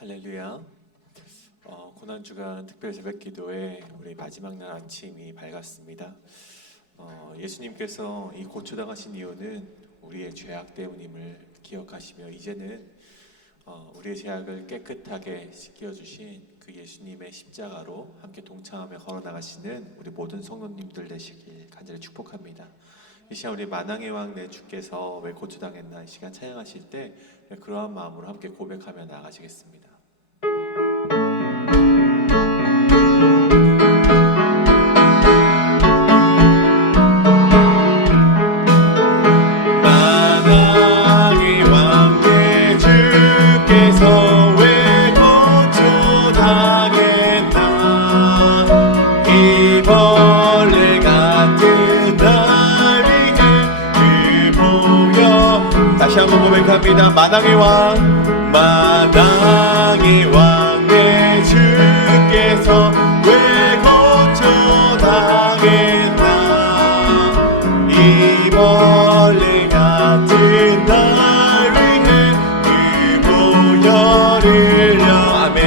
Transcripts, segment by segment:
할렐루야. 고난주간 특별 새벽기도에 우리 마지막 날 아침이 밝았습니다. 예수님께서 이 고초당하신 이유는 우리의 죄악 때문임을 기억하시며 이제는 우리의 죄악을 깨끗하게 씻겨주신 그 예수님의 십자가로 함께 동참하며 걸어나가시는 우리 모든 성도님들 되시길 간절히 축복합니다. 이 시간 우리 만왕의 왕 내 주께서 왜 고초당했나 이 시간 찬양하실 때 그러한 마음으로 함께 고백하며 나아가시겠습니다. 만왕의 왕 내 주께서 왜 고초당했나 이 벌레 같은 날 위해 그 보여 다시 한번 고백합니다. 만왕의 왕 내 주께서 왜 고초당했나 이 벌레 같은 날 위해 그 보혈을 아멘.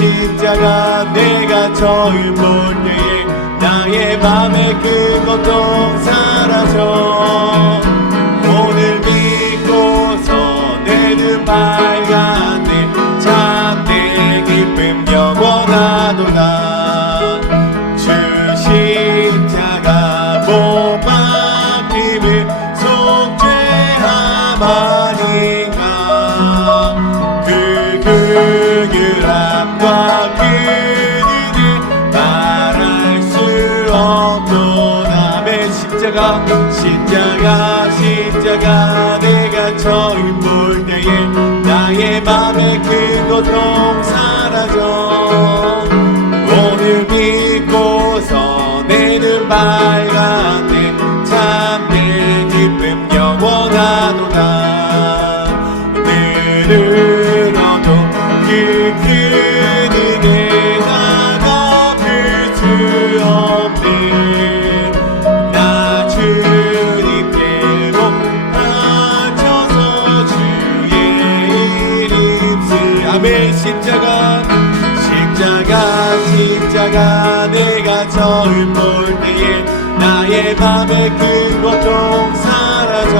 십자가 내가 처음 볼 때에 나의 맘에 그 고통 사라져 오늘 믿고서 내 눈 밝았네 참내 기쁨 영원하도다 주 십자가 못 박힘을 속죄함하니까 그 극률함과 그 은혜 말할 수 없도다 매 십자가 내가 처음 볼 때에 나의 맘에 그 고통 사라져 오늘 믿고서 내 눈 밝았네 참내 기쁨 영원하도다 늘은 어도 그 큰 은혜 나 갚을 수 없네 나 주님께로 바쳐서 주의 이름쓰 아멘. 십자가 내가 처음 볼 때에 나의 맘에 그 고통 사라져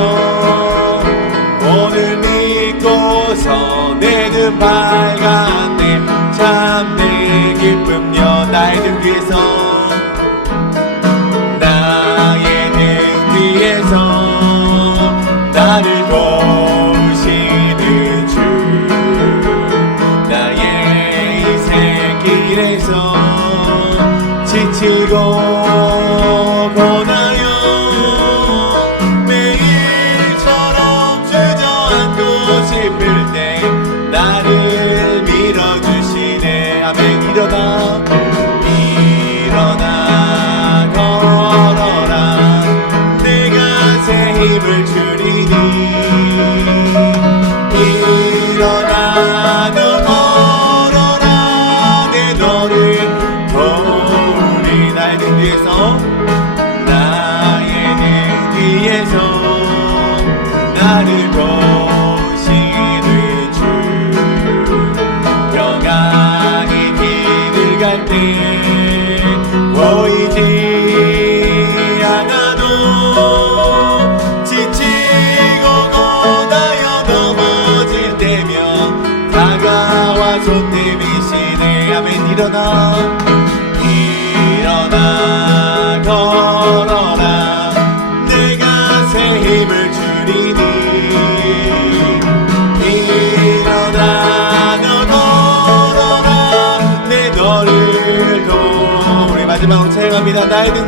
오늘 믿고서 내 눈 밝았네 참내 기쁨여 나의 등 뒤에서 나를 도우시는 주 나의 인생 길에서 지치고 고나여 매일처럼 주저앉고 싶을 때 나를 밀어주시네 아멘. 일어나 걸어라 내가 새 힘을 주리니 일어나 너 걸어라 내 너를 도우리 나의 등 뒤에서 나를 도우시는 주 평안히 길을 갈 때 보이지 않아도 지치고 고나여 넘어질 때면 다가와 손 내미시네 아멘. 일어나 걸어라 내가 새 힘을 주리니 일어나 너 걸어라 내 너를 우리 마지막으로 찬양합니다. 나의 등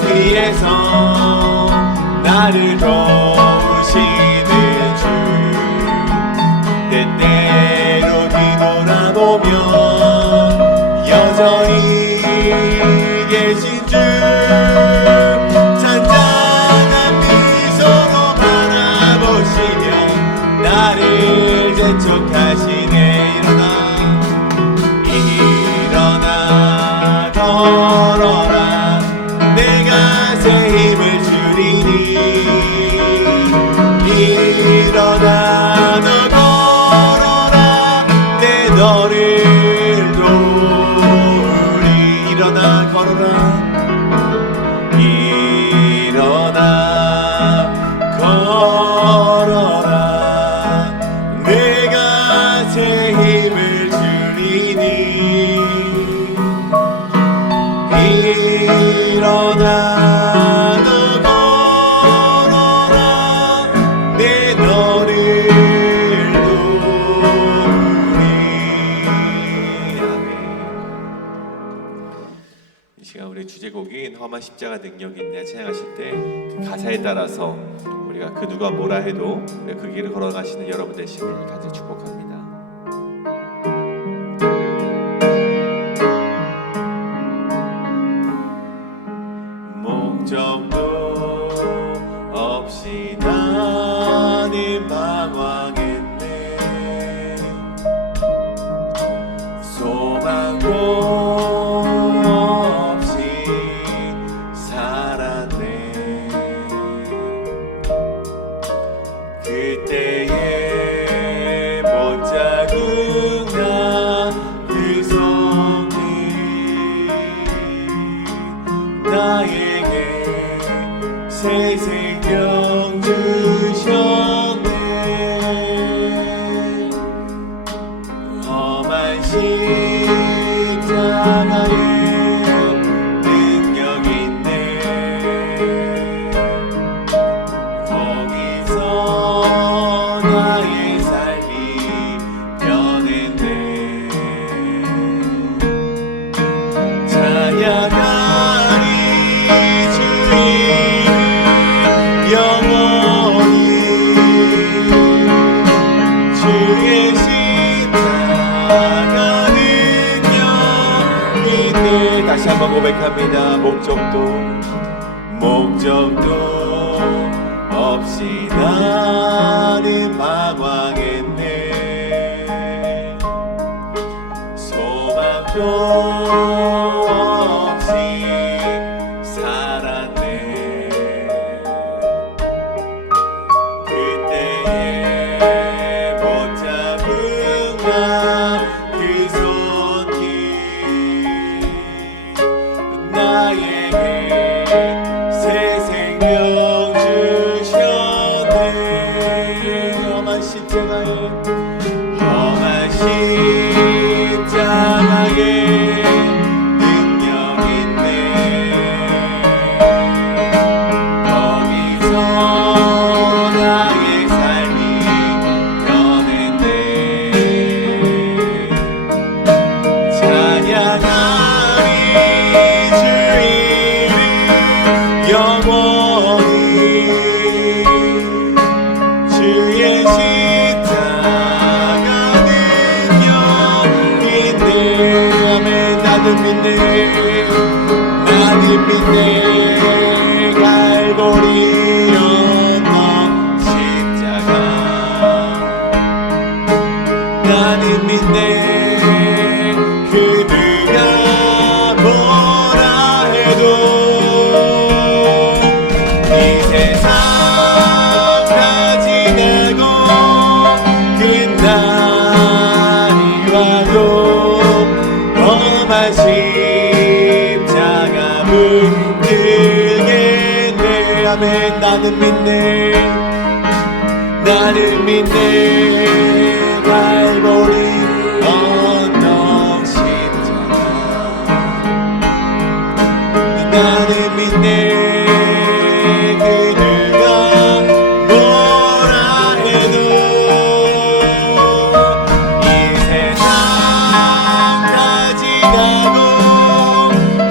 뒤에서 나를 도우시는 주 때때로 뒤돌아보면 여전히 계신 주 잔잔한 미소로 바라보시며 나를 재촉하시네 일어나 걸어라 내가 새 힘을 주리니 일어나 너 걸어라 내 너를 도우리 일어나 걸어라 일어나 걸어라 내가 새 힘을 주리니 일어나 너 걸어라 내 너를 도우리 아멘. 이 시간 우리 주제곡인 험한 십자가 능력이 있네 찬양하실 때 그 가사에 따라서 우리가 그 누가 뭐라 해도 우리가 그 길을 걸어가시는 여러분 되시길 간절히 축복합니다. 목적도 없이 나는 방황했네 소망도 없이 살았네 그때에 못자국 나그 손이 나에게 새 생명 주셨네 험한 십자가에 능력 있네 거기서 나의 삶이 변했네 찬양하리 영원히 주의 십자가 능력이네 다시 한번 고백합니다 목적도 없이 나는 방황했네 소망도 없이 살았네 그때에 못잡은 나그 손길 나에게 새 생명 주셨네 험한 십자가에 능력 있네 거기서 나의 삶이 변했네 찬양하리 주 이름 영원히 주의 십자가 능력인데 아멘 나는 믿네 갈보리 언덕 십자가 나는 믿네 그 누가 뭐라 해도 이 세상 다 지나고 끝날이 와도 험한 십자가 붙들겠네 아멘 나는 믿네 갈보리 언덕 십자가 나는 믿네 그 누가 뭐라 해도 이 세상 다 지나고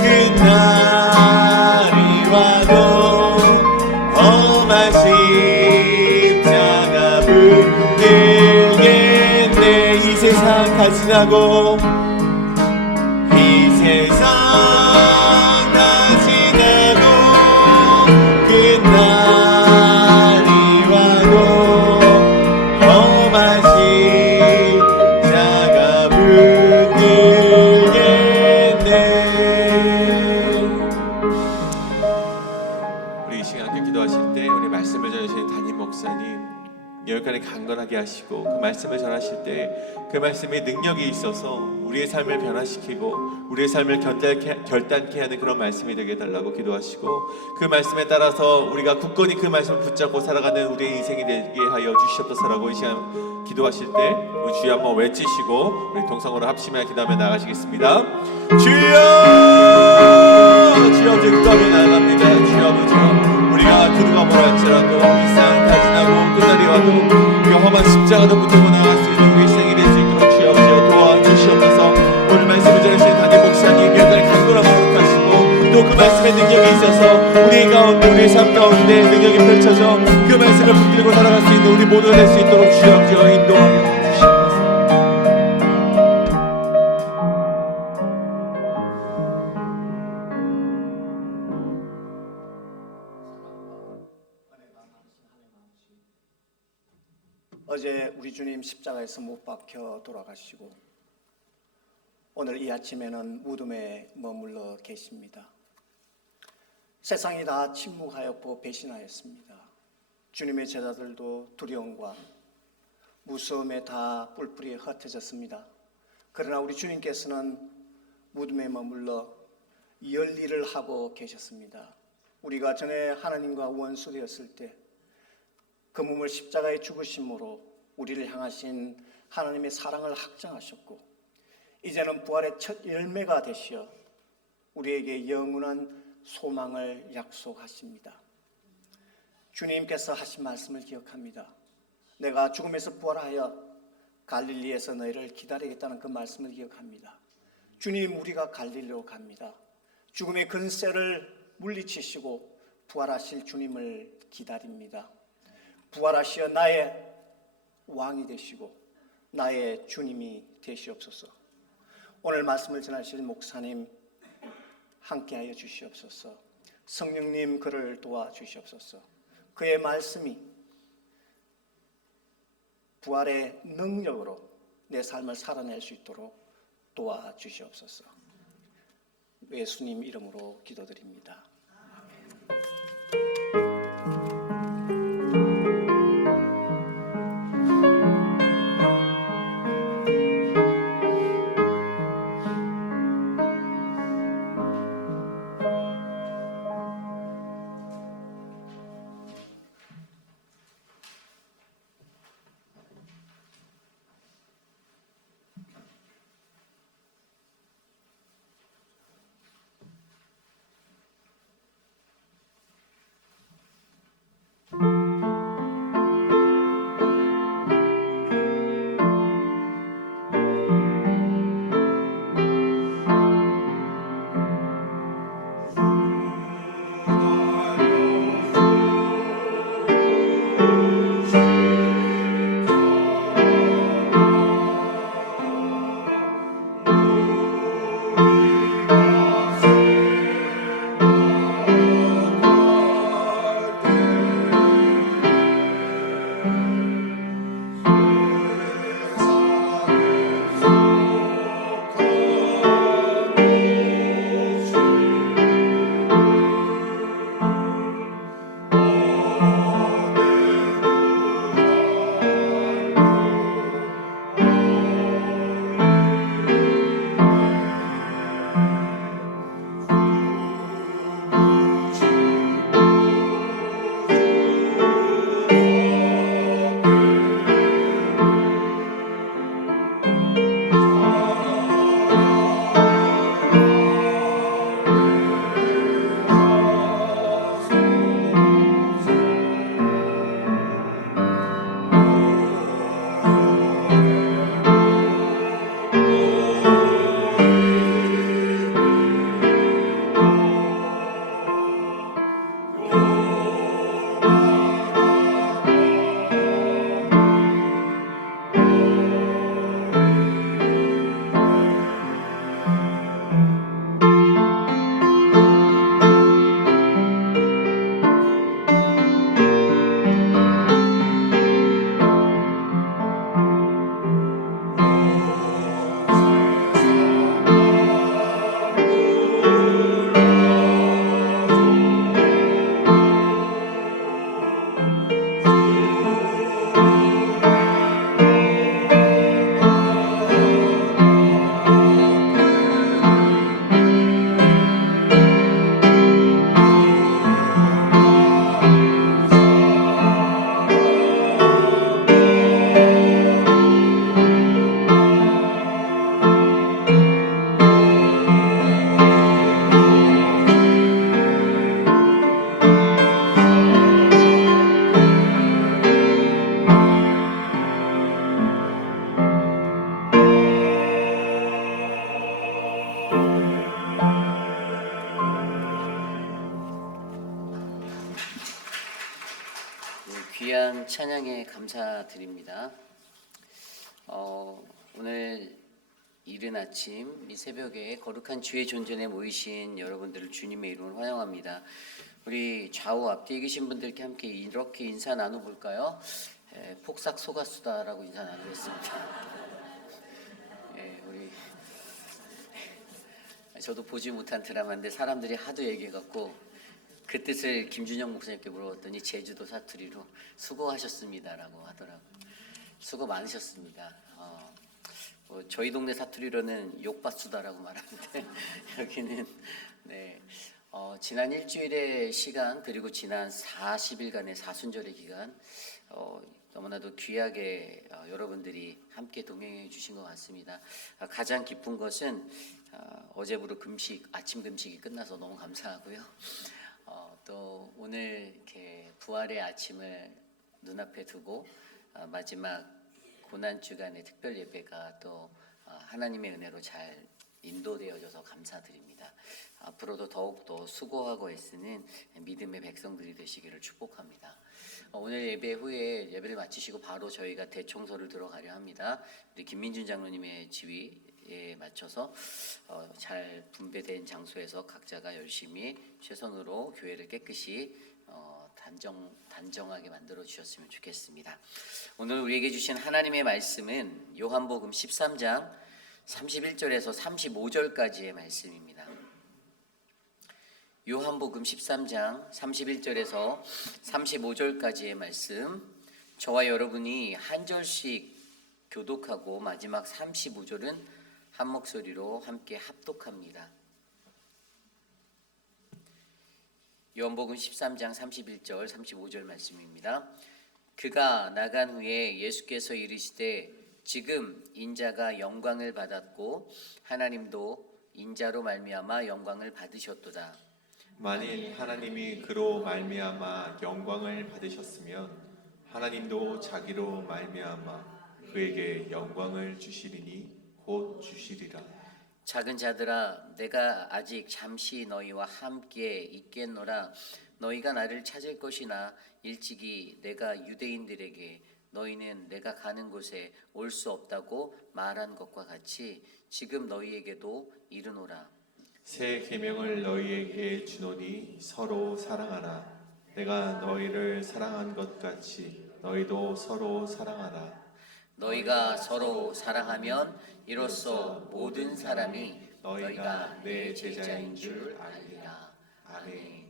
끝날이 와도 험한 십자가 붙들겠네 이 세상 다 지나고 이 세상 다 지나고 끝날이 와도 험한 십자가 붙들겠네 우리 이 시간 함께 기도하실 때 우리 말씀을 전하시는 담임 목사님 여기까지 강건하게 하시고 그 말씀을 전하실 때 그 말씀에 능력이 있어서 우리의 삶을 변화시키고 우리의 삶을 결단케 하는 그런 말씀이 되게 해달라고 기도하시고 그 말씀에 따라서 우리가 굳건히 그 말씀을 붙잡고 살아가는 우리의 인생이 되게 하여 주시옵소서라고 이 시간 기도하실 때 우리 주여 한번 외치시고 우리 동성으로 합심하여 기도하며 나아가시겠습니다. 주여 주여 기도하며 나아갑니다. 주여 아버지 우리가 두루가 뭐라 할지라도 이 세상 다 지나고 끝날이 와도 험한 십자가도 붙들고 나아갈 수 있는 우리 생이 될 수 있도록 주여 아버지 도와주시옵소서. 오늘 말씀을 전하시는 담임 목사님 여전히 강건하고 하시고 또 그 말씀에 능력이 있어서 우리 가운데 우리의 삶 가운데 능력이 펼쳐져 그 말씀을 붙들고 살아갈 수 있는 우리 모두가 될 수 있도록 주여 아버지 인도하여 주시옵소서. 어제 우리 주님 십자가에서 못 박혀 돌아가시고 오늘 이 아침에는 무덤에 머물러 계십니다. 세상이 다 침묵하였고 배신하였습니다. 주님의 제자들도 두려움과 무서움에 다 뿔뿔이 흩어졌습니다. 그러나 우리 주님께서는 무덤에 머물러 열일을 하고 계셨습니다. 우리가 전에 하나님과 원수되었을 때 그 몸을 십자가에 죽으심으로 우리를 향하신 하나님의 사랑을 확증하셨고 이제는 부활의 첫 열매가 되시어 우리에게 영원한 소망을 약속하십니다. 주님께서 하신 말씀을 기억합니다. 내가 죽음에서 부활하여 갈릴리에서 너희를 기다리겠다는 그 말씀을 기억합니다. 주님 우리가 갈릴리로 갑니다. 죽음의 근세를 물리치시고 부활하실 주님을 기다립니다. 부활하시어 나의 왕이 되시고 나의 주님이 되시옵소서. 오늘 말씀을 전하실 목사님 함께하여 주시옵소서. 성령님 그를 도와주시옵소서. 그의 말씀이 부활의 능력으로 내 삶을 살아낼 수 있도록 도와주시옵소서. 예수님 이름으로 기도드립니다. 귀한 찬양에 감사드립니다. 오늘 이른 아침 이 새벽에 거룩한 주의 존전에 모이신 여러분들을 주님의 이름으로 환영합니다. 우리 좌우 앞뒤에 계신 분들께 함께 이렇게 인사 나눠볼까요? 폭삭 속았수다라고 인사 나누겠습니다. 우리 저도 보지 못한 드라마인데 사람들이 하도 얘기해갖고 그 뜻을 김준영 목사님께 물어봤더니 제주도 사투리로 수고하셨습니다라고 하더라고요. 수고 많으셨습니다. 저희 동네 사투리로는 욕받수다라고 말하는데 여기는 지난 일주일의 시간 그리고 지난 40일간의 사순절의 기간 너무나도 귀하게 여러분들이 함께 동행해 주신 것 같습니다. 가장 기쁜 것은 어제부로 아침 금식이 끝나서 너무 감사하고요. 또 오늘 이렇게 부활의 아침을 눈앞에 두고 마지막 고난 주간의 특별 예배가 또 하나님의 은혜로 잘 인도되어져서 감사드립니다. 앞으로도 더욱더 수고하고 애쓰는 믿음의 백성들이 되시기를 축복합니다. 오늘 예배 후에 예배를 마치시고 바로 저희가 대청소를 들어가려 합니다. 우리 김민준 장로님의 지휘에 맞춰서 잘 분배된 장소에서 각자가 열심히 최선으로 교회를 깨끗이 단정하게 만들어 주셨으면 좋겠습니다. 오늘 우리에게 주신 하나님의 말씀은 요한복음 13장 31절에서 35절까지의 말씀입니다. 요한복음 13장 31절에서 35절까지의 말씀, 저와 여러분이 한 절씩 교독하고 마지막 35절은 한 목소리로 함께 합독합니다. 요한복음 13장 31절 35절 말씀입니다. 그가 나간 후에 예수께서 이르시되 지금 인자가 영광을 받았고 하나님도 인자로 말미암아 영광을 받으셨도다. 만일 하나님이 그로 말미암아 영광을 받으셨으면 하나님도 자기로 말미암아 그에게 영광을 주시리니 곧 주시리라. 작은 자들아 내가 아직 잠시 너희와 함께 있겠노라. 너희가 나를 찾을 것이나 일찍이 내가 유대인들에게 너희는 내가 가는 곳에 올 수 없다고 말한 것과 같이 지금 너희에게도 이르노라. 새 계명을 너희에게 주노니 서로 사랑하라. 내가 너희를 사랑한 것 같이 너희도 서로 사랑하라. 너희가 서로 사랑하면 이로써 모든 사람이 너희가 내 제자인 줄 알리라. 아멘.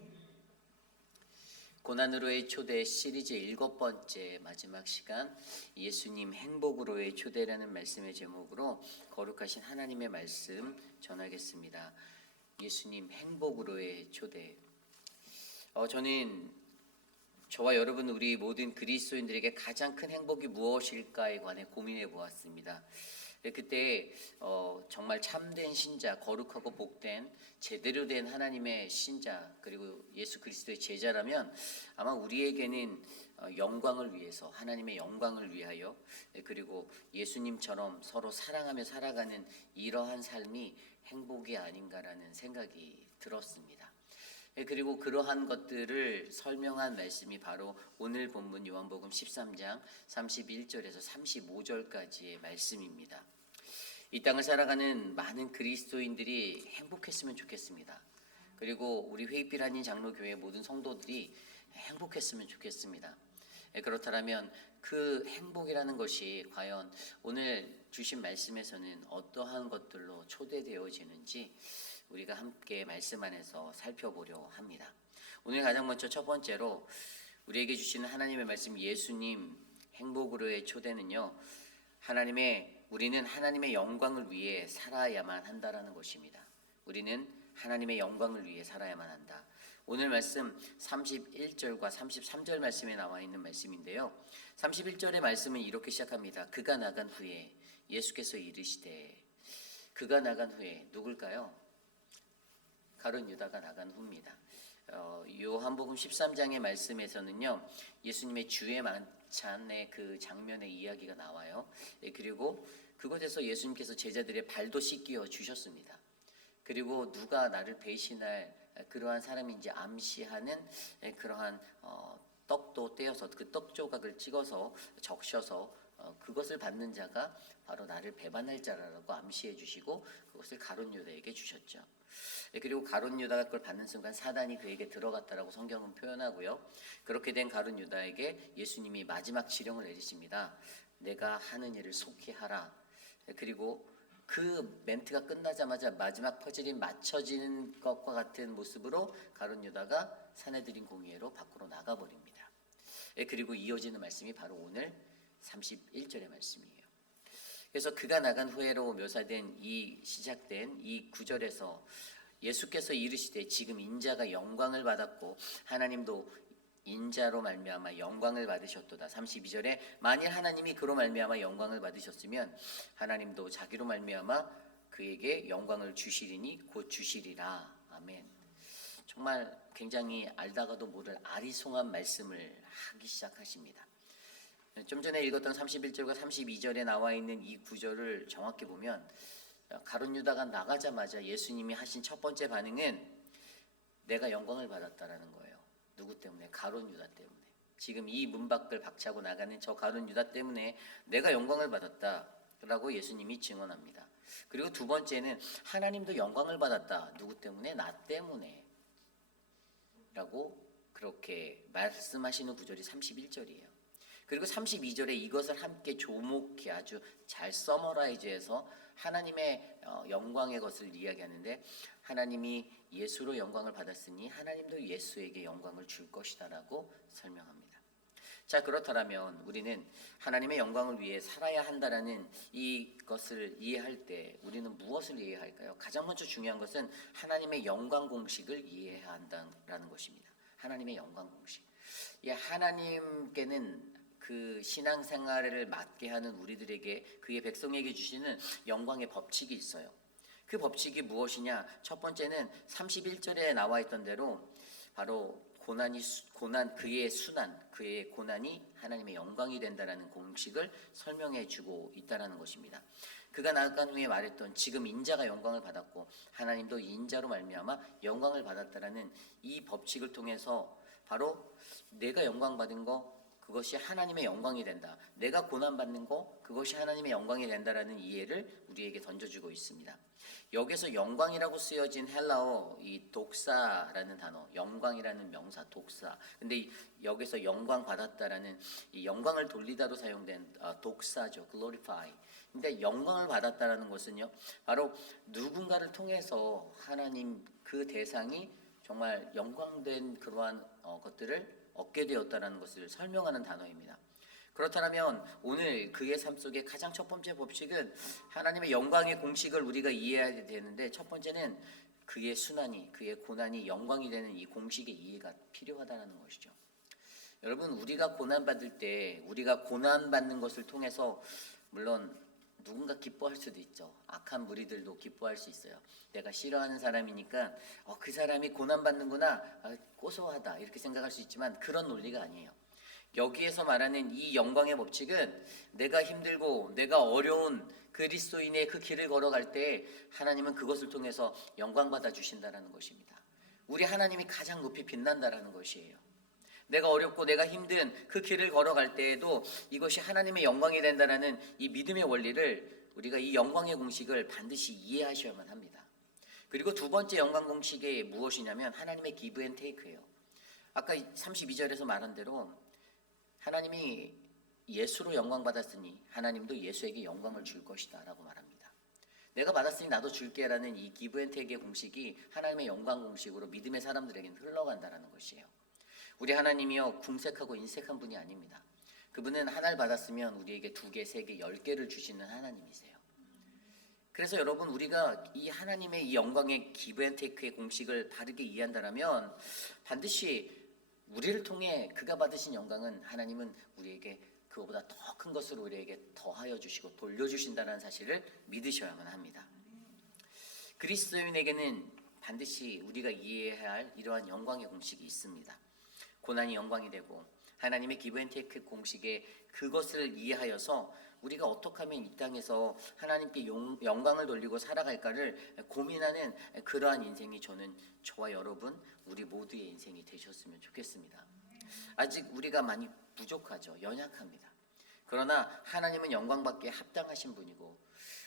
고난으로의 초대 시리즈 7번째 마지막 시간, 예수님 행복으로의 초대라는 말씀의 제목으로 거룩하신 하나님의 말씀 전하겠습니다. 예수님 행복으로의 초대. 저는 저와 여러분 우리 모든 그리스도인들에게 가장 큰 행복이 무엇일까에 관해 고민해 보았습니다. 그때 정말 참된 신자, 거룩하고 복된 제대로 된 하나님의 신자 그리고 예수 그리스도의 제자라면 아마 우리에게는 영광을 위해서 하나님의 영광을 위하여 그리고 예수님처럼 서로 사랑하며 살아가는 이러한 삶이 행복이 아닌가라는 생각이 들었습니다. 그리고 그러한 것들을 설명한 말씀이 바로 오늘 본문 요한복음 13장 31절에서 35절까지의 말씀입니다. 이 땅을 살아가는 많은 그리스도인들이 행복했으면 좋겠습니다. 그리고 우리 회의필 한인 장로교회 모든 성도들이 행복했으면 좋겠습니다. 그렇다면 그 행복이라는 것이 과연 오늘 주신 말씀에서는 어떠한 것들로 초대되어지는지 우리가 함께 말씀 안에서 살펴보려 합니다. 오늘 가장 먼저 첫 번째로 우리에게 주시는 하나님의 말씀 예수님 행복으로의 초대는요. 우리는 하나님의 영광을 위해 살아야만 한다라는 것입니다. 우리는 하나님의 영광을 위해 살아야만 한다. 오늘 말씀 31절과 33절 말씀에 나와 있는 말씀인데요. 31절의 말씀은 이렇게 시작합니다. 그가 나간 후에 예수께서 이르시되. 그가 나간 후에 누굴까요? 가룟 유다가 나간 후입니다. 요한복음 13장의 말씀에서는요. 예수님의 주의 만찬의 그 장면의 이야기가 나와요. 그리고 그곳에서 예수님께서 제자들의 발도 씻겨 주셨습니다. 그리고 누가 나를 배신할 그러한 사람인지 암시하는 그러한 떡도 떡으로 떼어서 그 떡 조각을 찍어서 적셔서 그것을 받는 자가 바로 나를 배반할 자라고 암시해 주시고 그것을 가룟 유다에게 주셨죠. 그리고 가룟 유다가 그걸 받는 순간 사단이 그에게 들어갔다라고 성경은 표현하고요. 그렇게 된 가룟 유다에게 예수님이 마지막 지령을 내리십니다. 내가 하는 일을 속히 하라. 그리고 그 멘트가 끝나자마자 마지막 퍼즐이 맞춰지는 것과 같은 모습으로 가룟 유다가 사내들인 공의회로 밖으로 나가버립니다. 그리고 이어지는 말씀이 바로 오늘 31절의 말씀이에요. 그래서 그가 나간 후에로 묘사된 이 시작된 이 구절에서 예수께서 이르시되 지금 인자가 영광을 받았고 하나님도 인자로 말미암아 영광을 받으셨도다. 32절에 만일 하나님이 그로 말미암아 영광을 받으셨으면 하나님도 자기로 말미암아 그에게 영광을 주시리니 곧 주시리라. 아멘. 정말 굉장히 알다가도 모를 아리송한 말씀을 하기 시작하십니다. 좀 전에 읽었던 31절과 32절에 나와 있는 이 구절을 정확히 보면 가룟 유다가 나가자마자 예수님이 하신 첫 번째 반응은 내가 영광을 받았다라는 거예요. 누구 때문에? 가룟 유다 때문에. 지금 이 문 밖을 박차고 나가는 저 가룟 유다 때문에 내가 영광을 받았다라고 예수님이 증언합니다. 그리고 두 번째는 하나님도 영광을 받았다. 누구 때문에? 나 때문에. 라고 그렇게 말씀하시는 구절이 31절이에요. 그리고 32절에 이것을 함께 조목해 아주 잘 서머라이즈해서 하나님의 영광의 것을 이야기하는데 하나님이 예수로 영광을 받았으니 하나님도 예수에게 영광을 줄 것이다라고 설명합니다. 자, 그렇다면 우리는 하나님의 영광을 위해 살아야 한다라는 이것을 이해할 때 우리는 무엇을 이해해야 할까요? 가장 먼저 중요한 것은 하나님의 영광 공식을 이해해야 한다라는 것입니다. 하나님의 영광 공식. 하나님께는 그 신앙생활을 맡게 하는 우리들에게 그의 백성에게 주시는 영광의 법칙이 있어요. 그 법칙이 무엇이냐? 첫 번째는 31절에 나와 있던 대로 바로 그의 순환, 그의 고난이 하나님의 영광이 된다라는 공식을 설명해 주고 있다라는 것입니다. 그가 나간 후에 말했던 지금 인자가 영광을 받았고 하나님도 인자로 말미암아 영광을 받았다라는 이 법칙을 통해서 바로 내가 영광 받은 거 그것이 하나님의 영광이 된다. 내가 고난받는 거 그것이 하나님의 영광이 된다라는 이해를 우리에게 던져주고 있습니다. 여기서 영광이라고 쓰여진 헬라어 이 독사라는 단어, 영광이라는 명사 독사. 근데 여기서 영광 받았다라는 이 영광을 돌리다로 사용된 독사죠, glorify. 근데 영광을 받았다라는 것은요, 바로 누군가를 통해서 하나님 그 대상이 정말 영광된 그러한 것들을 얻게 되었다는 것을 설명하는 단어입니다. 그렇다면 오늘 그의 삶 속의 가장 첫 번째 법칙은 하나님의 영광의 공식을 우리가 이해해야 되는데 첫 번째는 그의 순환이, 그의 고난이 영광이 되는 이 공식의 이해가 필요하다는 것이죠. 여러분, 우리가 고난받을 때 우리가 고난받는 것을 통해서 물론 누군가 기뻐할 수도 있죠. 악한 무리들도 기뻐할 수 있어요. 내가 싫어하는 사람이니까 그 사람이 고난받는구나, 고소하다 이렇게 생각할 수 있지만 그런 논리가 아니에요. 여기에서 말하는 이 영광의 법칙은 내가 힘들고 내가 어려운 그리스도인의 그 길을 걸어갈 때 하나님은 그것을 통해서 영광 받아 주신다라는 것입니다. 우리 하나님이 가장 높이 빛난다라는 것이에요. 내가 어렵고 내가 힘든 그 길을 걸어갈 때에도 이것이 하나님의 영광이 된다라는 이 믿음의 원리를 우리가 이 영광의 공식을 반드시 이해하셔야만 합니다. 그리고 두 번째 영광 공식이 무엇이냐면 하나님의 give and take예요. 아까 32절에서 말한 대로 하나님이 예수로 영광 받았으니 하나님도 예수에게 영광을 줄 것이다 라고 말합니다. 내가 받았으니 나도 줄게라는 이 give and take의 공식이 하나님의 영광 공식으로 믿음의 사람들에게는 흘러간다라는 것이에요. 우리 하나님이요 궁색하고 인색한 분이 아닙니다. 그분은 하나를 받았으면 우리에게 2개, 3개, 10개를 주시는 하나님이세요. 그래서 여러분 우리가 이 하나님의 이 영광의 give and take의 공식을 바르게 이해한다면 반드시 우리를 통해 그가 받으신 영광은 하나님은 우리에게 그거보다 더 큰 것으로 우리에게 더하여 주시고 돌려주신다는 사실을 믿으셔야만 합니다. 그리스도인에게는 반드시 우리가 이해해야 할 이러한 영광의 공식이 있습니다. 고난이 영광이 되고 하나님의 give and take 공식에 그것을 이해하여서 우리가 어떻게 하면 이 땅에서 하나님께 영광을 돌리고 살아갈까를 고민하는 그러한 인생이 저와 여러분 우리 모두의 인생이 되셨으면 좋겠습니다. 아직 우리가 많이 부족하죠. 연약합니다. 그러나 하나님은 영광받기에 합당하신 분이고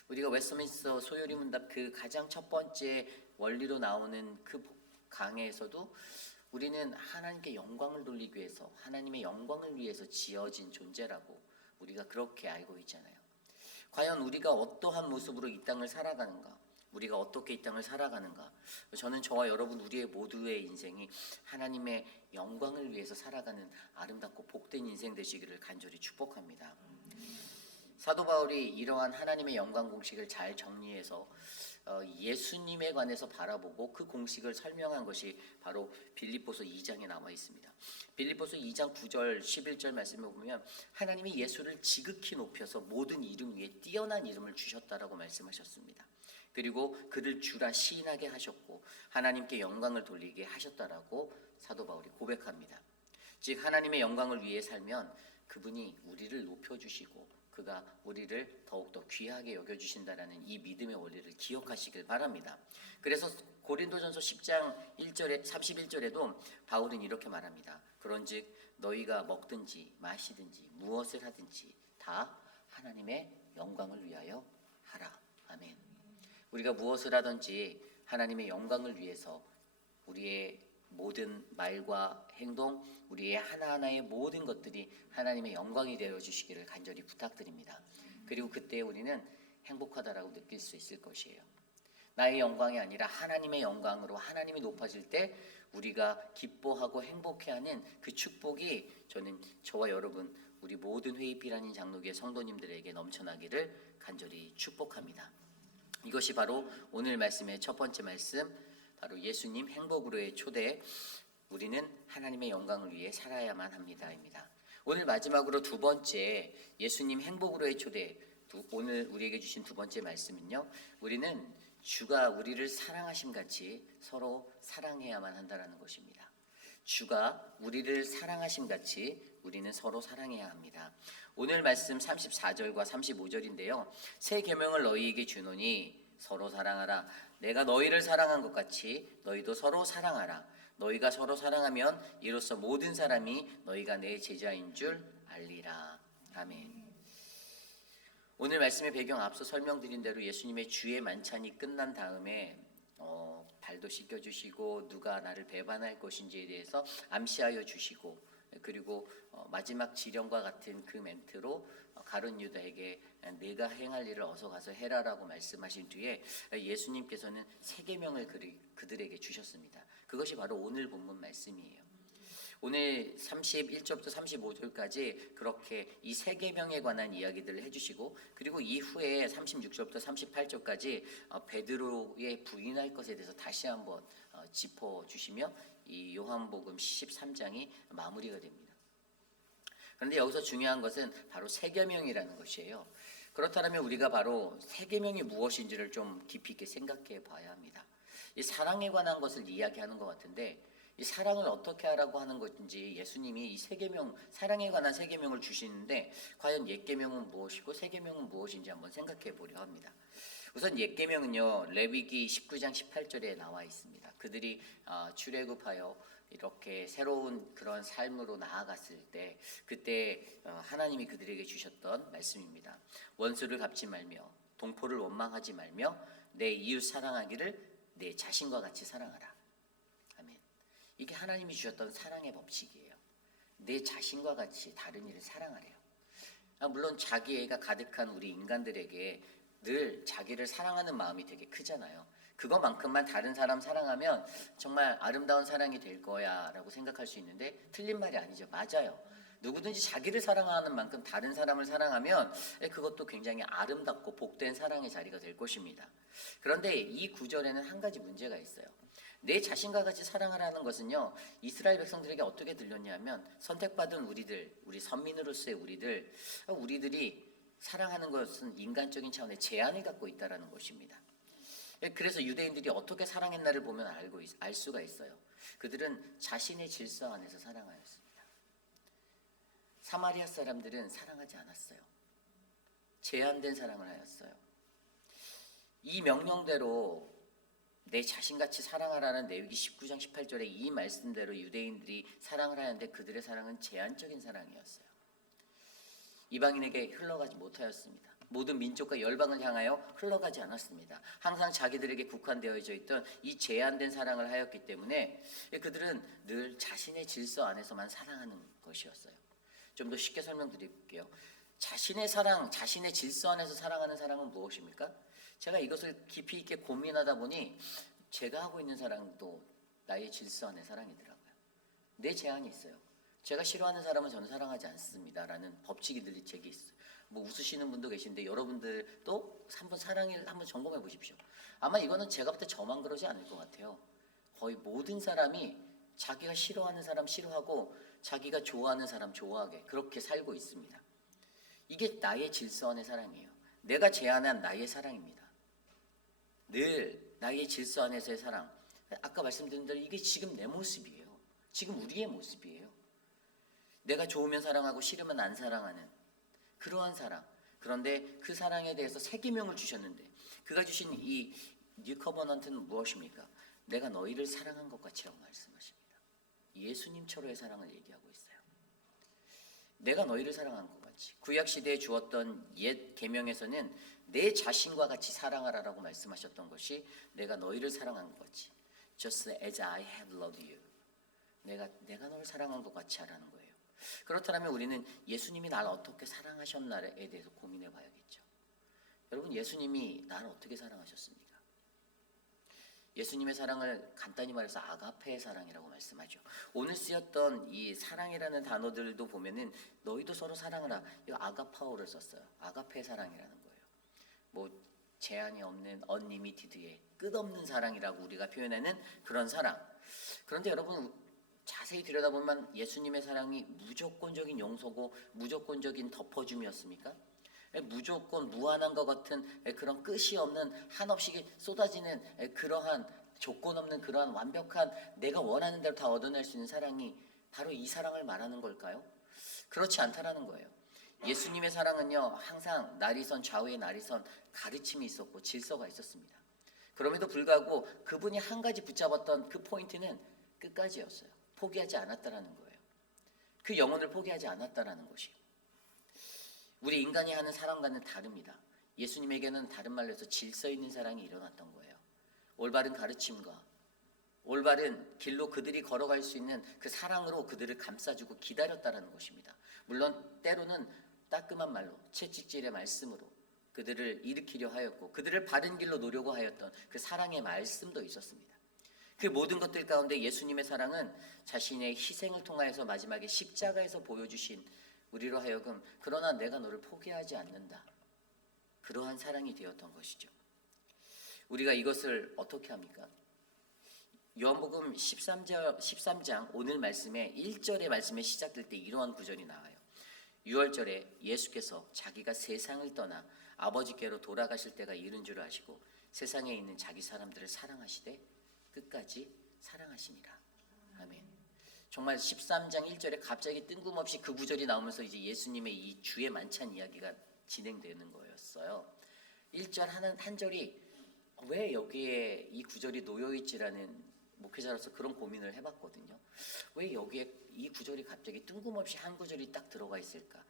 우리가 웨스트민스터 소요리 문답 그 가장 첫 번째 원리로 나오는 그 강해에서도 우리는 하나님께 영광을 돌리기 위해서 하나님의 영광을 위해서 지어진 존재라고 우리가 그렇게 알고 있잖아요. 과연 우리가 어떠한 모습으로 이 땅을 살아가는가? 우리가 어떻게 이 땅을 살아가는가? 저는 저와 여러분 우리의 모두의 인생이 하나님의 영광을 위해서 살아가는 아름답고 복된 인생 되시기를 간절히 축복합니다. 사도 바울이 이러한 하나님의 영광 공식을 잘 정리해서 예수님에 관해서 바라보고 그 공식을 설명한 것이 바로 빌립보서 2장에 나와 있습니다. 빌립보서 2장 9절 11절 말씀에 보면 하나님이 예수를 지극히 높여서 모든 이름 위에 뛰어난 이름을 주셨다라고 말씀하셨습니다. 그리고 그를 주라 시인하게 하셨고 하나님께 영광을 돌리게 하셨다라고 사도 바울이 고백합니다. 즉 하나님의 영광을 위해 살면 그분이 우리를 높여주시고 그가 우리를 더욱더 귀하게 여겨주신다라는 이 믿음의 원리를 기억하시길 바랍니다. 그래서 고린도전서 10장 1절에 31절에도 바울은 이렇게 말합니다. 그런즉 너희가 먹든지 마시든지 무엇을 하든지 다 하나님의 영광을 위하여 하라. 아멘. 우리가 무엇을 하든지 하나님의 영광을 위해서 우리의 모든 말과 행동, 우리의 하나하나의 모든 것들이 하나님의 영광이 되어 주시기를 간절히 부탁드립니다. 그리고 그때 우리는 행복하다라고 느낄 수 있을 것이에요. 나의 영광이 아니라 하나님의 영광으로 하나님이 높아질 때 우리가 기뻐하고 행복해하는 그 축복이 저는 저와 여러분 우리 모든 회의비라는 장로교의 성도님들에게 넘쳐나기를 간절히 축복합니다. 이것이 바로 오늘 말씀의 첫 번째 말씀, 바로 예수님 행복으로의 초대, 우리는 하나님의 영광을 위해 살아야만 합니다입니다. 오늘 마지막으로 두 번째 예수님 행복으로의 초대, 오늘 우리에게 주신 두 번째 말씀은요, 우리는 주가 우리를 사랑하심 같이 서로 사랑해야만 한다는 것입니다. 주가 우리를 사랑하심 같이 우리는 서로 사랑해야 합니다. 오늘 말씀 34절과 35절인데요. 새 계명을 너희에게 주노니 서로 사랑하라. 내가 너희를 사랑한 것 같이 너희도 서로 사랑하라. 너희가 서로 사랑하면 이로써 모든 사람이 너희가 내 제자인 줄 알리라. 아멘. 오늘 말씀의 배경 앞서 설명드린 대로 예수님의 주의 만찬이 끝난 다음에 발도 씻겨주시고 누가 나를 배반할 것인지에 대해서 암시하여 주시고 그리고 마지막 지령과 같은 그 멘트로 가룟 유다에게 내가 행할 일을 어서 가서 해라라고 말씀하신 뒤에 예수님께서는 세 계명을 그들에게 주셨습니다. 그것이 바로 오늘 본문 말씀이에요. 오늘 31절부터 35절까지 그렇게 이 세 계명에 관한 이야기들을 해주시고 그리고 이후에 36절부터 38절까지 베드로의 부인할 것에 대해서 다시 한번 짚어주시며 이 요한복음 13장이 마무리가 됩니다. 그런데 여기서 중요한 것은 바로 세 계명이라는 것이에요. 그렇다면 우리가 바로 세 계명이 무엇인지를 좀 깊이 있게 생각해 봐야 합니다. 이 사랑에 관한 것을 이야기하는 것 같은데 이 사랑을 어떻게 하라고 하는 것인지 예수님이 이 세 계명, 사랑에 관한 세 계명을 주시는데 과연 옛 계명은 무엇이고 세 계명은 무엇인지 한번 생각해 보려 합니다. 우선 옛 계명은요 레위기 19장 18절에 나와 있습니다. 그들이 출애굽하여 이렇게 새로운 그런 삶으로 나아갔을 때 그때 하나님이 그들에게 주셨던 말씀입니다. 원수를 갚지 말며 동포를 원망하지 말며 내 이웃 사랑하기를 내 자신과 같이 사랑하라. 아멘. 이게 하나님이 주셨던 사랑의 법칙이에요. 내 자신과 같이 다른 이를 사랑하래요. 물론 자기애가 가득한 우리 인간들에게 늘 자기를 사랑하는 마음이 되게 크잖아요. 그것만큼만 다른 사람 사랑하면 정말 아름다운 사랑이 될 거야 라고 생각할 수 있는데 틀린 말이 아니죠. 맞아요. 누구든지 자기를 사랑하는 만큼 다른 사람을 사랑하면 그것도 굉장히 아름답고 복된 사랑의 자리가 될 것입니다. 그런데 이 구절에는 한 가지 문제가 있어요. 내 자신과 같이 사랑하라는 것은요 이스라엘 백성들에게 어떻게 들렸냐면 선택받은 우리 선민으로서의 우리들이 사랑하는 것은 인간적인 차원의 제한을 갖고 있다는 것입니다. 그래서 유대인들이 어떻게 사랑했나를 보면 알 수가 있어요. 그들은 자신의 질서 안에서 사랑하였습니다. 사마리아 사람들은 사랑하지 않았어요. 제한된 사랑을 하였어요. 이 명령대로 내 자신같이 사랑하라는 레위기 19장 18절에 이 말씀대로 유대인들이 사랑을 하는데 그들의 사랑은 제한적인 사랑이었어요. 이방인에게 흘러가지 못하였습니다. 모든 민족과 열방을 향하여 흘러가지 않았습니다. 항상 자기들에게 국한되어져 있던 이 제한된 사랑을 하였기 때문에 그들은 늘 자신의 질서 안에서만 사랑하는 것이었어요. 좀 더 쉽게 설명드릴게요. 자신의 사랑, 자신의 질서 안에서 사랑하는 사랑은 무엇입니까? 제가 이것을 깊이 있게 고민하다 보니 제가 하고 있는 사랑도 나의 질서 안의 사랑이더라고요. 내 제한이 있어요. 제가 싫어하는 사람은 저는 사랑하지 않습니다라는 법칙이 늘 제게 있어요. 뭐 웃으시는 분도 계신데 여러분들도 한번 사랑을 한번 점검해 보십시오. 아마 이거는 제가 볼 때 저만 그러지 않을 것 같아요. 거의 모든 사람이 자기가 싫어하는 사람 싫어하고 자기가 좋아하는 사람 좋아하게 그렇게 살고 있습니다. 이게 나의 질서 안의 사랑이에요. 내가 제안한 나의 사랑입니다. 늘 나의 질서 안에서의 사랑. 아까 말씀드린 대로 이게 지금 내 모습이에요. 지금 우리의 모습이에요. 내가 좋으면 사랑하고 싫으면 안 사랑하는 그러한 사랑. 그런데 그 사랑에 대해서 세 계명을 주셨는데 그가 주신 이 뉴 커버넌트는 무엇입니까? 내가 너희를 사랑한 것 같이라고 말씀하십니다. 예수님처럼의 사랑을 얘기하고 있어요. 내가 너희를 사랑한 것 같이. 구약 시대에 주었던 옛 계명에서는 내 자신과 같이 사랑하라라고 말씀하셨던 것이 내가 너희를 사랑한 것 같이. Just as I have loved you. 내가 너를 사랑한 것 같이 하라는 거예요. 그렇다면 우리는 예수님이 나를 어떻게 사랑하셨나에 대해서 고민해 봐야겠죠. 여러분, 예수님이 나를 어떻게 사랑하셨습니까? 예수님의 사랑을 간단히 말해서 아가페의 사랑이라고 말씀하죠. 오늘 쓰였던 이 사랑이라는 단어들도 보면은 너희도 서로 사랑하라. 이거 아가파오를 썼어요. 아가페의 사랑이라는 거예요. 뭐 제한이 없는 언리미티드의 끝없는 사랑이라고 우리가 표현하는 그런 사랑. 그런데 여러분 자세히 들여다보면 예수님의 사랑이 무조건적인 용서고 무조건적인 덮어줌이었습니까? 무조건 무한한 것 같은 그런 끝이 없는 한없이 쏟아지는 그러한 조건 없는 그러한 완벽한 내가 원하는 대로 다 얻어낼 수 있는 사랑이 바로 이 사랑을 말하는 걸까요? 그렇지 않다라는 거예요. 예수님의 사랑은요 항상 나리선 좌우의 나리선 가르침이 있었고 질서가 있었습니다. 그럼에도 불구하고 그분이 한 가지 붙잡았던 그 포인트는 끝까지였어요. 포기하지 않았다라는 거예요. 그 영혼을 포기하지 않았다라는 것이. 우리 인간이 하는 사랑과는 다릅니다. 예수님에게는 다른 말로 해서 질서 있는 사랑이 일어났던 거예요. 올바른 가르침과 올바른 길로 그들이 걸어갈 수 있는 그 사랑으로 그들을 감싸주고 기다렸다라는 것입니다. 물론 때로는 따끔한 말로 채찍질의 말씀으로 그들을 일으키려 하였고 그들을 바른 길로 놓으려고 하였던 그 사랑의 말씀도 있었습니다. 그 모든 것들 가운데 예수님의 사랑은 자신의 희생을 통하여서 마지막에 십자가에서 보여주신 우리로 하여금 그러나 내가 너를 포기하지 않는다. 그러한 사랑이 되었던 것이죠. 우리가 이것을 어떻게 합니까? 요한복음 13장 오늘 말씀에 1절의 말씀에 시작될 때 이러한 구절이 나와요. 6월절에 예수께서 자기가 세상을 떠나 아버지께로 돌아가실 때가 이른 줄 아시고 세상에 있는 자기 사람들을 사랑하시되 끝까지 사랑하시니라. 아멘. 정말 13장 1절에 갑자기 뜬금없이 그 구절이 나오면서 이제 예수님의 이 주의 만찬 이야기가 진행되는 거였어요. 1절 한 절이 왜 여기에 이 구절이 놓여있지라는 목회자로서 그런 고민을 해봤거든요. 왜 여기에 이 구절이 갑자기 뜬금없이 한 구절이 딱 들어가 있을까?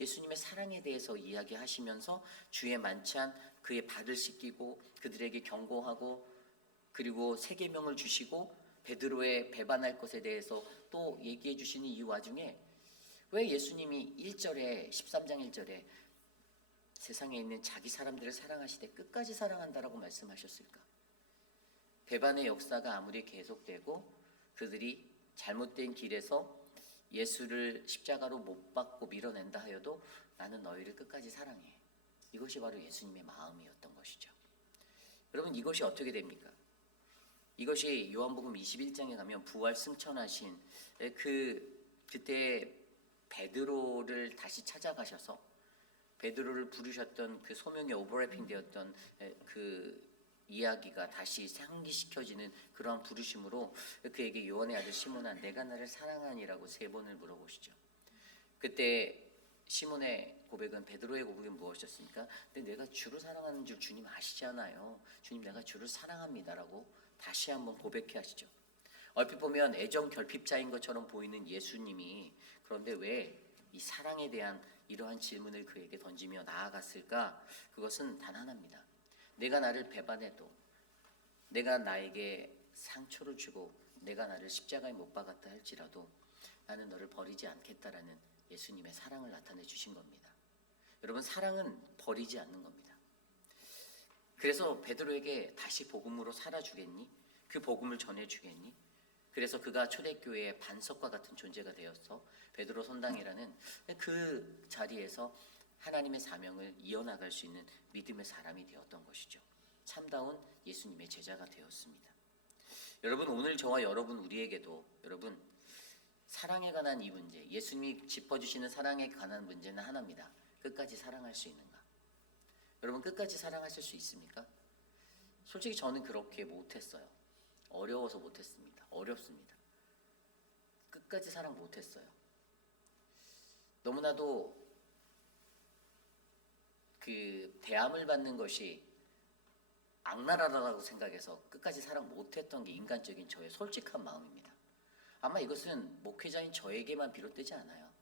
예수님의 사랑에 대해서 이야기하시면서 주의 만찬 그의 발을 씻기고 그들에게 경고하고 그리고 세 계명을 주시고 베드로의 배반할 것에 대해서 또 얘기해 주시는 이 와중에 왜 예수님이 1절에 13장 1절에 세상에 있는 자기 사람들을 사랑하시되 끝까지 사랑한다라고 말씀하셨을까? 배반의 역사가 아무리 계속되고 그들이 잘못된 길에서 예수를 십자가로 못 박고 밀어낸다 하여도 나는 너희를 끝까지 사랑해. 이것이 바로 예수님의 마음이었던 것이죠. 여러분 이것이 어떻게 됩니까? 이것이 요한복음 21장에 가면 부활 승천하신 그때 베드로를 다시 찾아가셔서 베드로를 부르셨던 그 소명이 오버래핑 되었던 그 이야기가 다시 상기시켜지는 그러한 부르심으로 그에게 요한의 아들 시몬아 내가 나를 사랑하니라고 3번을 물어보시죠. 그때 시몬의 고백은 베드로의 고백은 무엇이었습니까? 근데 내가 주를 사랑하는 줄 주님 아시잖아요. 주님 내가 주를 사랑합니다라고 다시 한번 고백해 하시죠. 얼핏 보면 애정 결핍자인 것처럼 보이는 예수님이 그런데 왜 이 사랑에 대한 이러한 질문을 그에게 던지며 나아갔을까? 그것은 단 하나입니다. 내가 나를 배반해도 내가 나에게 상처를 주고 내가 나를 십자가에 못 박았다 할지라도 나는 너를 버리지 않겠다라는 예수님의 사랑을 나타내 주신 겁니다. 여러분 사랑은 버리지 않는 겁니다. 그래서 베드로에게 다시 복음으로 살아주겠니? 그 복음을 전해주겠니? 그래서 그가 초대교회의 반석과 같은 존재가 되어서 베드로 선당이라는 그 자리에서 하나님의 사명을 이어나갈 수 있는 믿음의 사람이 되었던 것이죠. 참다운 예수님의 제자가 되었습니다. 여러분 오늘 저와 여러분 우리에게도 여러분 사랑에 관한 이 문제, 예수님이 짚어주시는 사랑에 관한 문제는 하나입니다. 끝까지 사랑할 수 있는가? 여러분 끝까지 사랑하실 수 있습니까? 솔직히 저는 그렇게 못했어요. 어려워서 못했습니다. 어렵습니다. 끝까지 사랑 못했어요. 너무나도 그 대함을 받는 것이 악랄하다고 생각해서 끝까지 사랑 못했던 게 인간적인 저의 솔직한 마음입니다. 아마 이것은 목회자인 저에게만 비롯되지 않아요.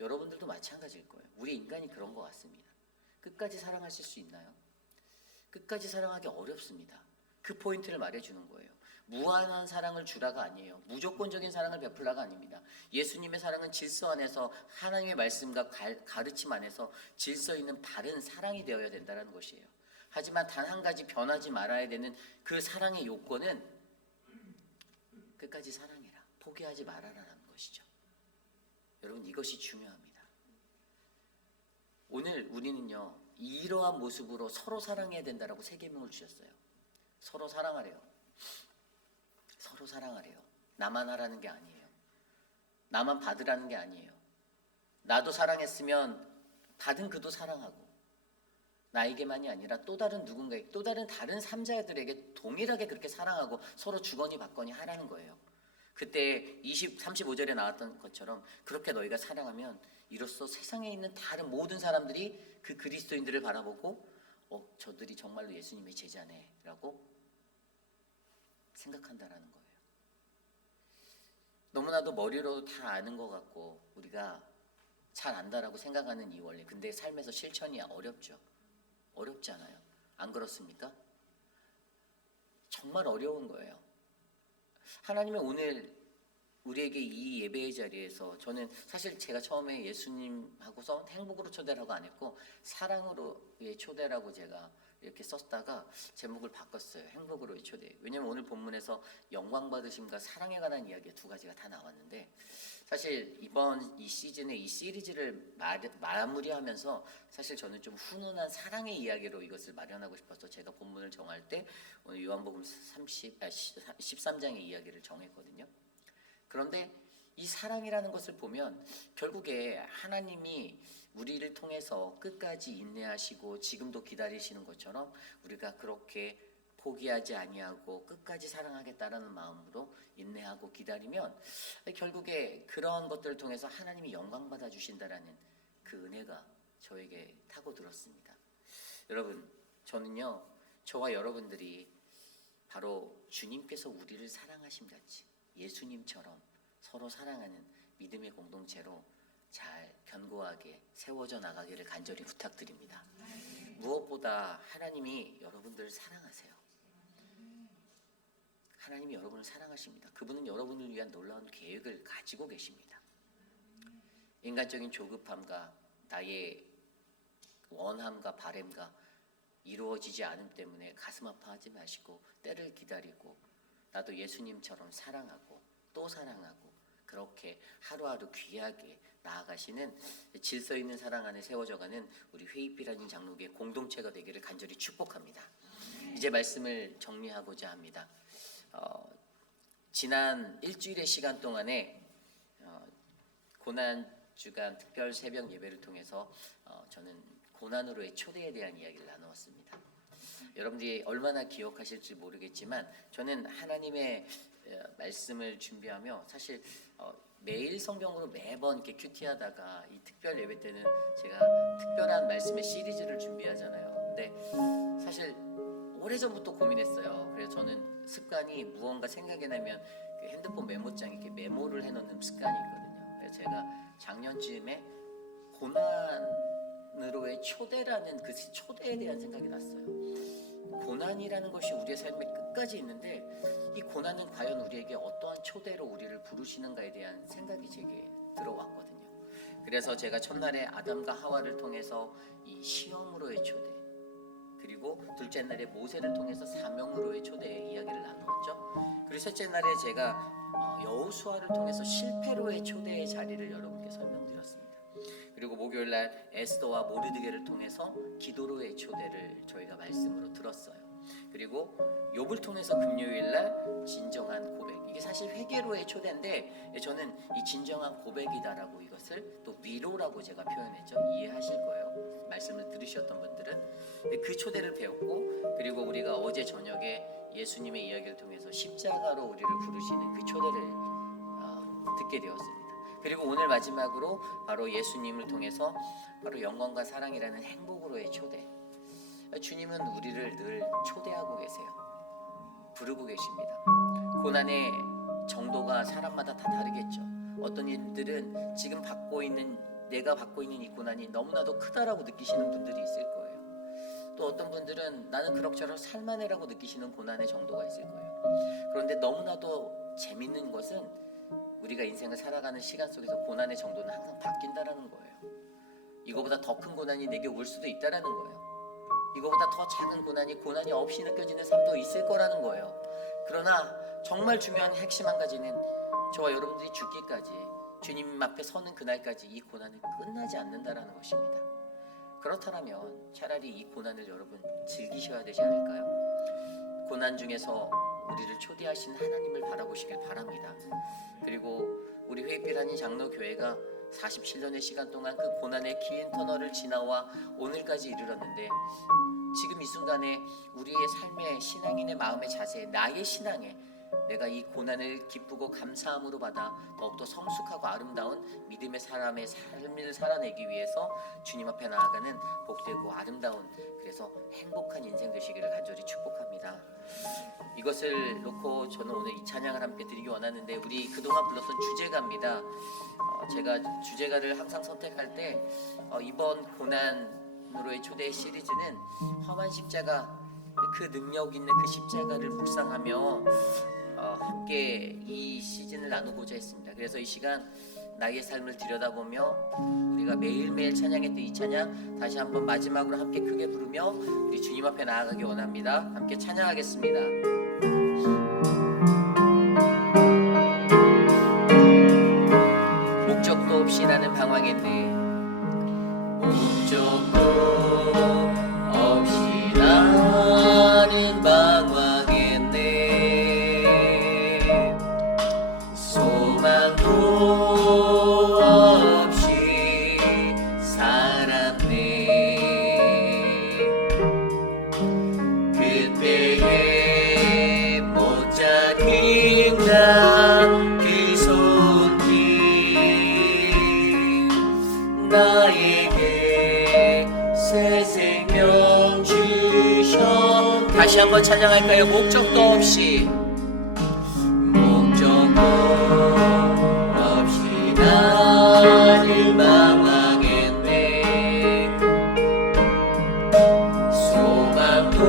여러분들도 마찬가지일 거예요. 우리 인간이 그런 것 같습니다. 끝까지 사랑하실 수 있나요? 끝까지 사랑하기 어렵습니다. 그 포인트를 말해주는 거예요. 무한한 사랑을 주라가 아니에요. 무조건적인 사랑을 베풀라가 아닙니다. 예수님의 사랑은 질서 안에서 하나님의 말씀과 가르침 안에서 질서 있는 바른 사랑이 되어야 된다는 것이에요. 하지만 단 한 가지 변하지 말아야 되는 그 사랑의 요건은 끝까지 사랑해라. 포기하지 말아라라는 것이죠. 여러분 이것이 중요합니다. 오늘 우리는요. 이러한 모습으로 서로 사랑해야 된다라고 세 계명을 주셨어요. 서로 사랑하래요. 서로 사랑하래요. 나만 하라는 게 아니에요. 나만 받으라는 게 아니에요. 나도 사랑했으면 받은 그도 사랑하고 나에게만이 아니라 또 다른 누군가에게 또 다른 다른 삼자들에게 동일하게 그렇게 사랑하고 서로 주거니 받거니 하라는 거예요. 그때 35절에 나왔던 것처럼 그렇게 너희가 사랑하면 이로써 세상에 있는 다른 모든 사람들이 그 그리스도인들을 바라보고 저들이 정말로 예수님의 제자네 라고 생각한다라는 거예요. 너무나도 머리로 다 아는 것 같고 우리가 잘 안다라고 생각하는 이 원리. 근데 삶에서 실천이 어렵죠. 어렵잖아요. 안 그렇습니까? 정말 어려운 거예요. 하나님은 오늘 우리에게 이 예배의 자리에서 저는 사실 제가 처음에 예수님하고서 행복으로 초대라고 안 했고 사랑으로의 초대라고 제가 이렇게 썼다가 제목을 바꿨어요. 행복으로의 초대. 왜냐면 오늘 본문에서 영광 받으심과 사랑에 관한 이야기 두 가지가 다 나왔는데 사실 이번 이 시즌에 이 시리즈를 마무리하면서 사실 저는 좀 훈훈한 사랑의 이야기로 이것을 마련하고 싶어서 제가 본문을 정할 때 오늘 요한복음 13장의 이야기를 정했거든요. 그런데 이 사랑이라는 것을 보면 결국에 하나님이 우리를 통해서 끝까지 인내하시고 지금도 기다리시는 것처럼 우리가 그렇게 포기하지 아니하고 끝까지 사랑하겠다라는 마음으로 인내하고 기다리면 결국에 그러한 것들을 통해서 하나님이 영광 받아 주신다라는 그 은혜가 저에게 타고 들었습니다. 여러분, 저는요 저와 여러분들이 바로 주님께서 우리를 사랑하심 같이 예수님처럼 서로 사랑하는 믿음의 공동체로 잘 견고하게 세워져 나가기를 간절히 부탁드립니다. 무엇보다 하나님이 여러분들을 사랑하세요. 하나님이 여러분을 사랑하십니다. 그분은 여러분을 위한 놀라운 계획을 가지고 계십니다. 인간적인 조급함과 나의 원함과 바램과 이루어지지 않음 때문에 가슴 아파하지 마시고 때를 기다리고 나도 예수님처럼 사랑하고 또 사랑하고 그렇게 하루하루 귀하게 나아가시는 질서 있는 사랑 안에 세워져가는 우리 회의비라는 장로교의 공동체가 되기를 간절히 축복합니다. 이제 말씀을 정리하고자 합니다. 지난 일주일의 시간 동안에 고난주간 특별 새벽 예배를 통해서 저는 고난으로의 초대에 대한 이야기를 나누었습니다. 여러분들이 얼마나 기억하실지 모르겠지만 저는 하나님의 말씀을 준비하며 사실 매일 성경으로 매번 이렇게 큐티하다가 이 특별 예배 때는 제가 특별한 말씀의 시리즈를 준비하잖아요. 근데 사실 오래전부터 고민했어요. 그래서 저는 습관이 무언가 생각이 나면 그 핸드폰 메모장에 이렇게 메모를 해놓는 습관이 있거든요. 그래서 제가 작년쯤에 고난으로의 초대라는 그 초대에 대한 생각이 났어요. 고난이라는 것이 우리의 삶의 끝까지 있는데 이 고난은 과연 우리에게 어떠한 초대로 우리를 부르시는가에 대한 생각이 제게 들어왔거든요. 그래서 제가 첫날에 아담과 하와를 통해서 이 시험으로의 초대, 그리고 둘째 날에 모세를 통해서 사명으로의 초대의 이야기를 나누었죠. 그리고 셋째 날에 제가 여호수아를 통해서 실패로의 초대의 자리를 여러분께 설명드렸습니다. 그리고 목요일 날 에스더와 모르드게를 통해서 기도로의 초대를 저희가 말씀으로 들었어요. 그리고 욥을 통해서 금요일 날 진정한 고백, 이게 사실 회개로의 초대인데 저는 이 진정한 고백이다라고 이것을 또 위로라고 제가 표현했죠. 이해하실 거예요, 말씀을 들으셨던 분들은. 그 초대를 배웠고, 그리고 우리가 어제 저녁에 예수님의 이야기를 통해서 십자가로 우리를 부르시는 그 초대를 듣게 되었습니다. 그리고 오늘 마지막으로 바로 예수님을 통해서 바로 영광과 사랑이라는 행복으로의 초대. 주님은 우리를 늘 초대하고 계세요. 부르고 계십니다. 고난의 정도가 사람마다 다 다르겠죠. 어떤 이들은 지금 내가 받고 있는 이 고난이 너무나도 크다라고 느끼시는 분들이 있을 거예요. 또 어떤 분들은 나는 그럭저럭 살만해라고 느끼시는 고난의 정도가 있을 거예요. 그런데 너무나도 재밌는 것은 우리가 인생을 살아가는 시간 속에서 고난의 정도는 항상 바뀐다라는 거예요. 이거보다 더 큰 고난이 내게 올 수도 있다라는 거예요. 이거보다 더 작은 고난이 없이 느껴지는 삶도 있을 거라는 거예요. 그러나 정말 중요한 핵심 한 가지는 저와 여러분들이 죽기까지, 주님 앞에 서는 그날까지 이 고난은 끝나지 않는다라는 것입니다. 그렇다면 차라리 이 고난을 여러분 즐기셔야 되지 않을까요? 고난 중에서 우리를 초대하신 하나님을 바라보시길 바랍니다. 그리고 우리 회빛 한인 장로교회가 47년의 시간 동안 그 고난의 긴 터널을 지나와 오늘까지 이르렀는데, 지금 이 순간에 우리의 삶의 신앙인의 마음의 자세, 나의 신앙에 내가 이 고난을 기쁘고 감사함으로 받아 더욱더 성숙하고 아름다운 믿음의 사람의 삶을 살아내기 위해서 주님 앞에 나아가는 복되고 아름다운, 그래서 행복한 인생 되시기를 간절히 축복합니다. 이것을 놓고 저는 오늘 이 찬양을 함께 드리기 원하는데, 우리 그동안 불렀던 주제가입니다. 제가 주제가를 항상 선택할 때 이번 고난으로의 초대 시리즈는 험한 십자가, 그 능력 있는 그 십자가를 묵상하며 함께 이 시즌을 나누고자 했습니다. 그래서 이 시간 나의 삶을 들여다보며 우리가 매일매일 찬양했던 이 찬양 다시 한번 마지막으로 함께 크게 부르며 우리 주님 앞에 나아가기 원합니다. 함께 찬양하겠습니다. 목적도 없이 나는 방황했네. 목적도 없이 나는 방황했네. 소망도 없이 살았네. 그때에 못 잡힌 그 손길 나에게 새 생명 주셔. 다시 한번 찬양할까요? 목적도 없이 나를 방황했네. 소망도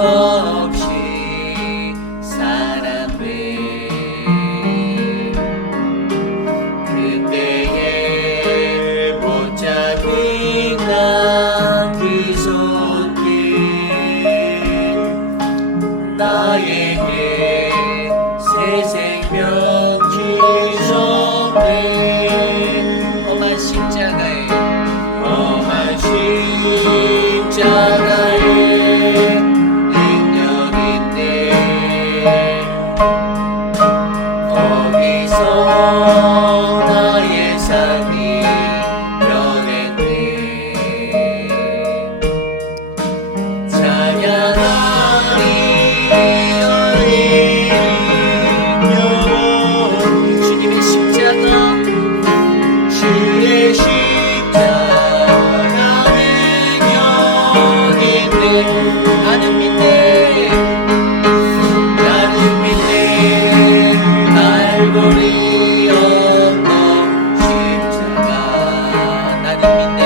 없이 살았네. 그때에 못 잡힌 그 손길 나에게 새 생명 주셨네. 험한 십자가에 능력 있네. 거기서 나의 삶이 변했네. 찬양하리 주님의 그의 십자가를 여기네. 나는 믿네. 나는 믿네. 갈보리 언덕 십자가. 나는 믿네.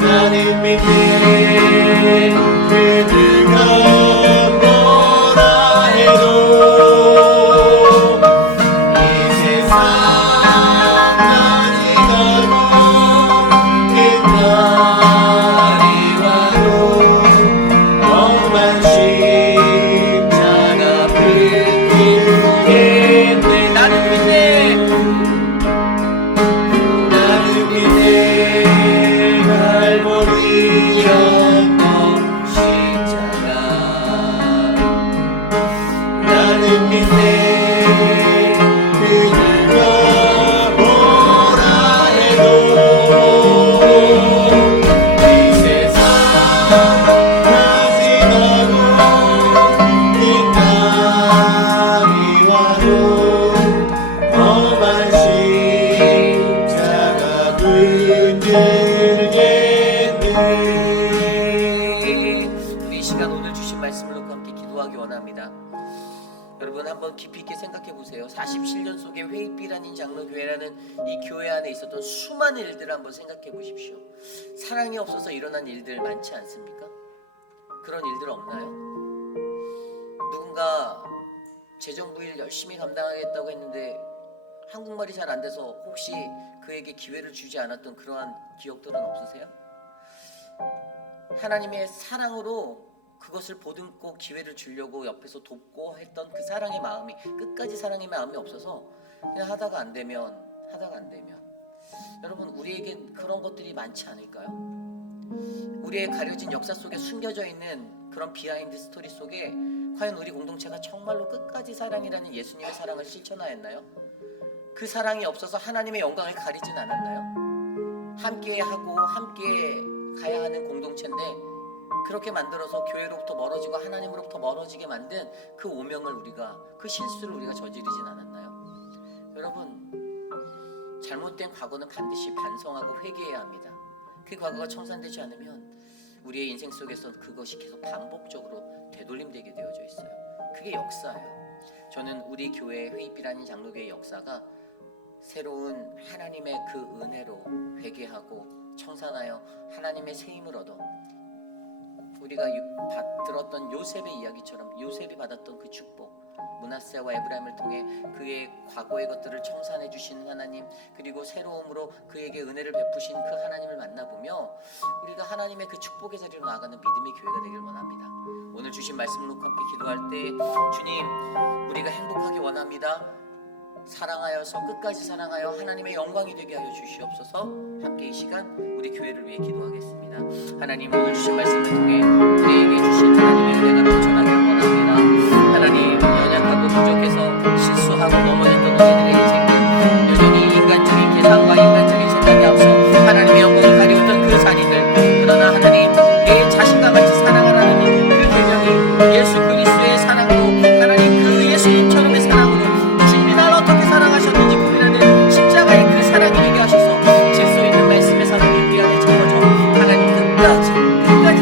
나는 믿네. 그들과 뭐라 해도 이 세상 가지가고 끝날이 와도 험한 십자가 붙들겠네. 나는 믿네. 나는 믿네. 갈보리 언덕 십자가. 나는 믿네. 그들과 뭐라 해도 이 세상 가지가고 끝날이 와도 험한 십자가 붙들겠네. 우리 이 시간 오늘 주신 말씀을 놓고 함께 기도하기 원합니다. 여러분 한번 깊이 있게 생각해 보세요. 47년 속에 회의빛 아닌 장로교회라는 이 교회 안에 있었던 수많은 일들을 한번 생각해 보십시오. 사랑이 없어서 일어난 일들 많지 않습니까? 그런 일들 없나요? 누군가 재정부일 열심히 감당하겠다고 했는데 한국말이 잘 안 돼서 혹시 그에게 기회를 주지 않았던 그러한 기억들은 없으세요? 하나님의 사랑으로 그것을 보듬고 기회를 주려고 옆에서 돕고 했던 그 사랑의 마음이, 끝까지 사랑의 마음이 없어서 그냥 하다가 안 되면 여러분, 우리에겐 그런 것들이 많지 않을까요? 우리의 가려진 역사 속에 숨겨져 있는 그런 비하인드 스토리 속에 과연 우리 공동체가 정말로 끝까지 사랑이라는 예수님의 사랑을 실천하였나요? 그 사랑이 없어서 하나님의 영광을 가리진 않았나요? 함께 하고 함께 가야 하는 공동체인데 그렇게 만들어서 교회로부터 멀어지고 하나님으로부터 멀어지게 만든 그 오명을 그 실수를 우리가 저지르진 않았나요? 여러분, 잘못된 과거는 반드시 반성하고 회개해야 합니다. 그 과거가 청산되지 않으면 우리의 인생 속에서 그것이 계속 반복적으로 되돌림되게 되어져 있어요. 그게 역사예요. 저는 우리 교회 회의빛 아닌 장로교의 역사가 새로운 하나님의 그 은혜로 회개하고 청산하여 하나님의 새 힘을 얻어 우리가 들었던 요셉의 이야기처럼 요셉이 받았던 그 축복, 므낫세와 에브라임을 통해 그의 과거의 것들을 청산해 주신 하나님, 그리고 새로움으로 그에게 은혜를 베푸신 그 하나님을 만나보며 우리가 하나님의 그 축복의 자리로 나아가는 믿음의 교회가 되길 원합니다. 오늘 주신 말씀을 놓고 함께 기도할 때, 주님, 우리가 행복하기 원합니다. 사랑하여서 끝까지 사랑하여 하나님의 영광이 되게 하여 주시옵소서. 함께 이 시간 우리 교회를 위해 기도하겠습니다. 하나님, 오늘 주신 말씀을 통해 우리에게 주신 하나님의 은혜가 넘쳐나길 원합니다. 하나님, 연약하고 부족해서 실수하고 넘어졌던 우리들의 인생들, 여전히 인간적인 계산과 인간적인 생각에 앞서 하나님의 영광을 가리웠던 그 자리들, 그러나 하나님, 내 자신과 같이 사랑하라는 그 계명이 예수 그리스도의 사랑으로, 하나님 그 예수님처럼의 사랑으로 주님이 나를 어떻게 사랑하셨는지 고민하는 십자가의 그 사랑이 되게 하셔서 질서 있는 말씀의 사랑이 우리 안에 채워져 하나님 끝까지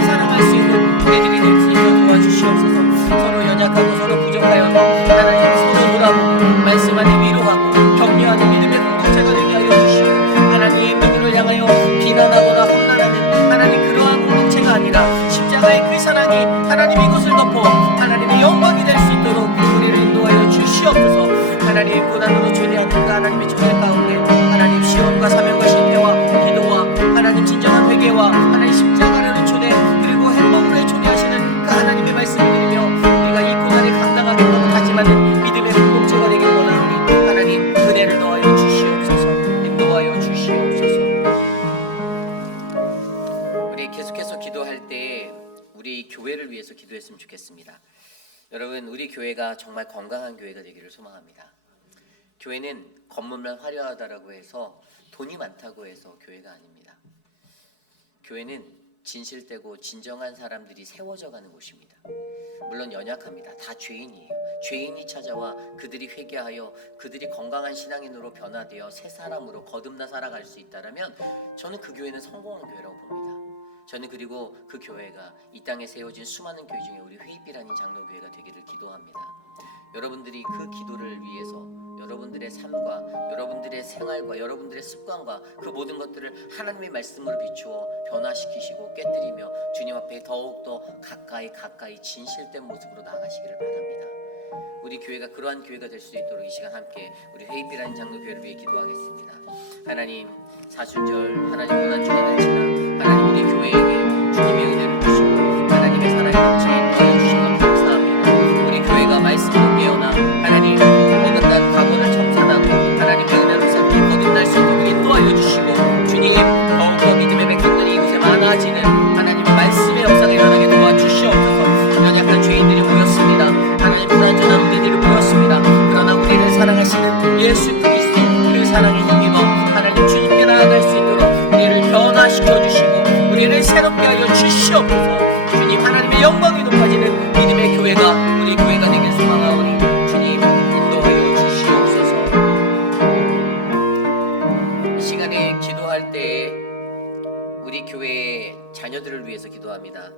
사랑할 수 있는 우리들이 될 수 있도록 도와주시옵소서. 서로 연약하고 서로 부족하여도 하나님 서로 돌아보고 말씀 안에 위로하고 격려하는 믿음의 공동체가 되게 하여 주시고, 하나님의 믿음을 향하여 비난하거나 험난하는 하나님 그러한 공동체가 아니라 십자가의 그 사랑이 하나님 이곳을 덮어 하나님의 영광이 될 수 있도록 우리를 인도하여 주시옵소서. 하나님 고난으로 초대하는 그 하나님의 초대 가운데 하나님 시험과 사명과 실패와 기도와 하나님 진정한 회개와 하나님 십자가라는 초대, 그리고 행복으로의 초대하시는 그 하나님의 말씀을 들으며 우리가 이 고난에 감당하겠다고 다짐하는 믿음의 공동체가 되길 원하오니 하나님 은혜를 더하여 주시옵소서. 인도하여 주시옵소서. 우리 계속해서 기도할 때 우리 교회를 위해서 기도했으면 좋겠습니다. 여러분, 우리 교회가 정말 건강한 교회가 되기를 소망합니다. 교회는 건물만 화려하다라고 해서, 돈이 많다고 해서 교회가 아닙니다. 교회는 진실되고 진정한 사람들이 세워져 가는 곳입니다. 물론 연약합니다. 다 죄인이에요. 죄인이 찾아와 그들이 회개하여 그들이 건강한 신앙인으로 변화되어 새 사람으로 거듭나 살아갈 수 있다라면 저는 그 교회는 성공한 교회라고 봅니다. 저는 그리고 그 교회가 이 땅에 세워진 수많은 교회 중에 우리 회입이라는 장로교회가 되기를 기도합니다. 여러분들이 그 기도를 위해서 여러분들의 삶과 여러분들의 생활과 여러분들의 습관과 그 모든 것들을 하나님의 말씀으로 비추어 변화시키시고 깨뜨리며 주님 앞에 더욱더 가까이 진실된 모습으로 나아가시기를 바랍니다. 우리 교회가 그러한 교회가 될 수 있도록 이 시간 함께 우리 회입이라는 장로교회를 위해 기도하겠습니다. 하나님, 사순절 하나님 고난 주간을 지나 하나님 우리 교회에게 주님의 은혜를 주시고 하나님의 사랑이 넘치게 도와주시는 것 감사합니다. 우리 교회가 말씀으로 깨어나 하나님 어긋난 과거를 청산하고 하나님의 은혜로 새롭게 거듭날 수 있도록 인도하여 주시고 주님 더욱더 믿음의 백성들이 이곳에 많아지는 하나님의 말씀의 역사가 일어나게 도와주시옵소서. 연약한 죄인들이 모였습니다. 하나님 불완전한 우리들이 모였습니다. 그러나 우리를 사랑하시는 예수 그리스도 그 사랑에 힘입어 하나님 주님께 나아갈 수 있도록 우리를 변화시켜 주시고 우리를 새롭게 하여 주시옵소서. 주님 하나님의 영광이 높아지는 믿음의 교회가 우리 교회가 되길 소망하오니 주님 인도하여 주시옵소서. 이 시간에 기도할 때 우리 교회의 자녀들을 위해서 기도합니다.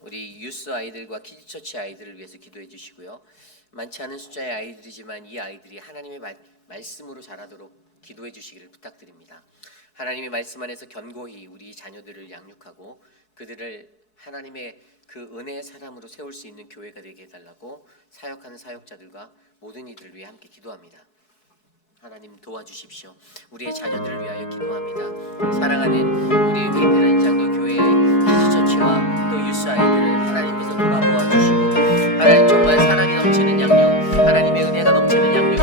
우리 유스 아이들과 키즈처치 아이들을 위해서 기도해 주시고요. 많지 않은 숫자의 아이들이지만 이 아이들이 하나님의 말씀으로 자라도록 기도해 주시기를 부탁드립니다. 하나님의 말씀 안에서 견고히 우리 자녀들을 양육하고 그들을 하나님의 그 은혜의 사람으로 세울 수 있는 교회가 되게 해달라고 사역하는 사역자들과 모든 이들을 위해 함께 기도합니다. 하나님 도와주십시오. 우리의 자녀들을 위하여 기도합니다. 사랑하는 우리 회입이라는 장로교회의 키즈처치와 또 유스 아이들을 하나님께서 돌아보아 주시고 하나님 정말 사랑이 넘치는 양육, 하나님의 은혜가 넘치는 양육,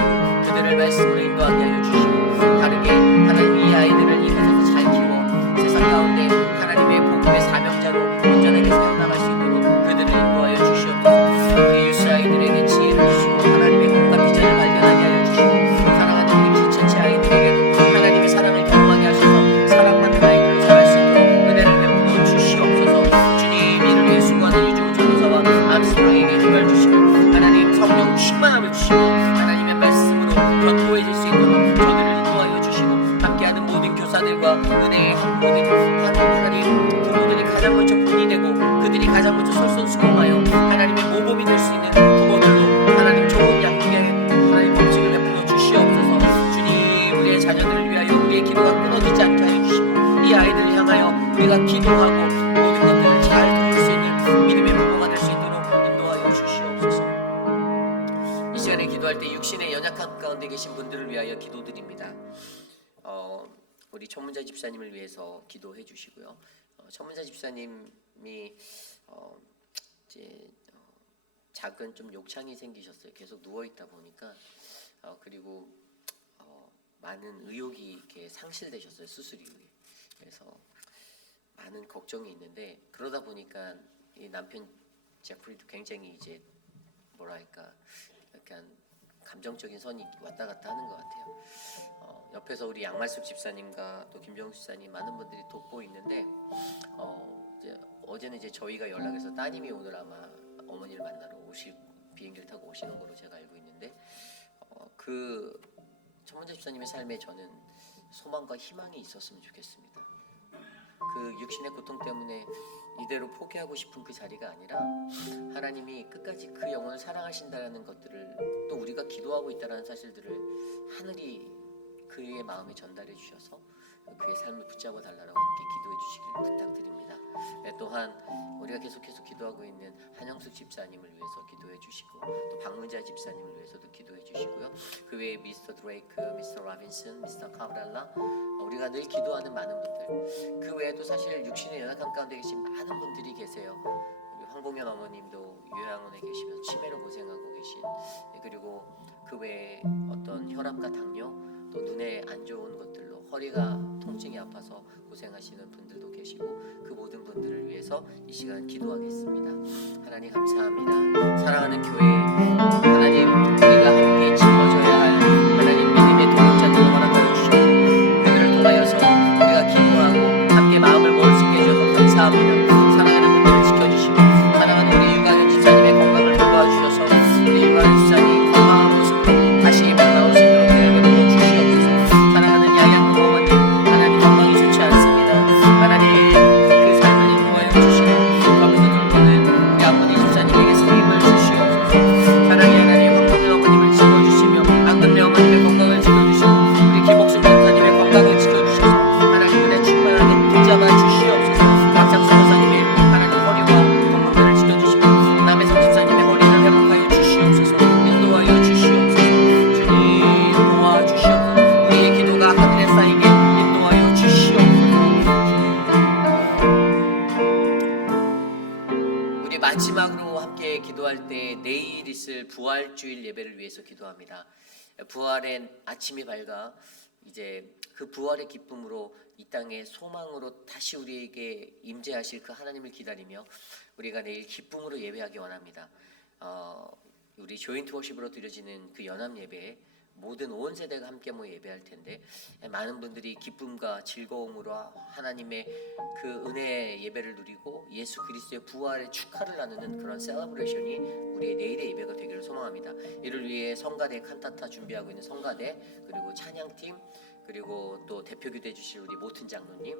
그들을 말씀으로 인도하게 하여 주시고 다르게 하나님 이 아이들을 이곳에서 잘 키워 세상 가운데 하나님의 복음의 사명자로 온전하게 살아나갈 수 있도록 그들을 인도하여 주시옵소서. 우리 유스 아이들에게 지혜를 주시고 하나님의 꿈과 비전을 발견하게 하여 주시고 사랑하는 우리 키즈처치 아이들에게도 하나님의 사랑을 경험하게 하셔서 사랑받는 아이들을 자랄 수 있도록 은혜를 베풀어 주시옵소서. 주님 이를 위해 수고하는 유종 전도사와 암스트롱에게 힘을 주시고 하나님 성령 충만함을 주시고 하나님의 말씀으로 견고해질 수 있도록 저들을 인도하여 주시고 함께하는 모든 교사들과 은혜의 학부모들 하나님 부모들이 가장 먼저 본이 되고 그들이 가장 먼저 솔선수범하여 하나님의 모범이 될 수 있는 부모들로 하나님 좋은 양육의 하나님 법칙을 베풀어 주시옵소서. 주님 우리의 자녀들을 위하여 우리의 기도가 끊어지지 않게 하여 주시고 이 아이들을 향하여 우리가 기도하고 모든 것들을 잘 도울 수 있는 믿음의 부모가 될 수 있도록 인도하여 주시옵소서. 이 시간에 기도할 때 육신의 연약함 가운데 계신 분들을 위하여 기도드립니다. 우리 천문자 집사님을 위해서 기도해 주시고요. 천문자 집사님이 이제 작은 좀 욕창이 생기셨어요. 계속 누워 있다 보니까 그리고 많은 의욕이 이렇게 상실되셨어요. 수술 이후에. 그래서 많은 걱정이 있는데 그러다 보니까 이 남편 제프리도 굉장히 이제 뭐랄까 약간 감정적인 선이 왔다 갔다 하는 것 같아요. 옆에서 우리 양말숙 집사님과 또 김정수 집사님 많은 분들이 돕고 있는데 이제 어제는 이제 저희가 연락해서 따님이 오늘 아마 어머니를 만나러 비행기를 타고 오시는 걸로 제가 알고 있는데 그 천문자 집사님의 삶에 저는 소망과 희망이 있었으면 좋겠습니다. 그 육신의 고통 때문에 이대로 포기하고 싶은 그 자리가 아니라 하나님이 끝까지 그 영혼을 사랑하신다는 것들을 또 우리가 기도하고 있다는 사실들을 하늘이 그의 마음에 전달해 주셔서 그의 삶을 붙잡아 달라고 함께 기도해 주시기를 부탁드립니다. 또한 우리가 계속해서 기도하고 있는 한영숙 집사님을 위해서 기도해 주시고 또 박문자 집사님을 위해서도 기도해 주시고요. 그 외에 미스터 드레이크, 미스터 라빈슨, 미스터 카브랄라 우리가 늘 기도하는 많은 분들 그 외에도 사실 육신의 연약함 가운데 계신 많은 분들이 계세요. 황봉현 어머님도 요양원에 계시면서 치매로 고생하고 계신 그리고 그 외에 어떤 혈압과 당뇨 또 눈에 안 좋은 것들로 허리가 통증이 아파서 고생하시는 분들도 계시고 그 모든 분들을 위해서 이 시간 기도하겠습니다. 하나님 감사합니다. 사랑하는 교회 하나님 우리가 함께 짊어져야 할 하나님 믿음의 동역자들을 허락하여 주시고 그들을 통하여서 우리가 기도하고 함께 마음을 모을 수 있게 해주셔서 감사합니다. 기도할 때 내일 있을 부활주일 예배를 위해서 기도합니다. 부활의 아침이 밝아 이제 그 부활의 기쁨으로 이 땅에 소망으로 다시 우리에게 임재하실 그 하나님을 기다리며 우리가 내일 기쁨으로 예배하기 원합니다. 우리 조인트 워십으로 드려지는 그 연합 예배에 모든 온 세대가 함께 모여 예배할 텐데 많은 분들이 기쁨과 즐거움으로 하나님의 그 은혜의 예배를 누리고 예수 그리스도의 부활의 축하를 나누는 그런 셀러브레이션이 우리의 내일의 예배가 되기를 소망합니다. 이를 위해 성가대 칸타타 준비하고 있는 성가대, 그리고 찬양팀, 그리고 또 대표 기도해 주실 우리 모튼 장로님,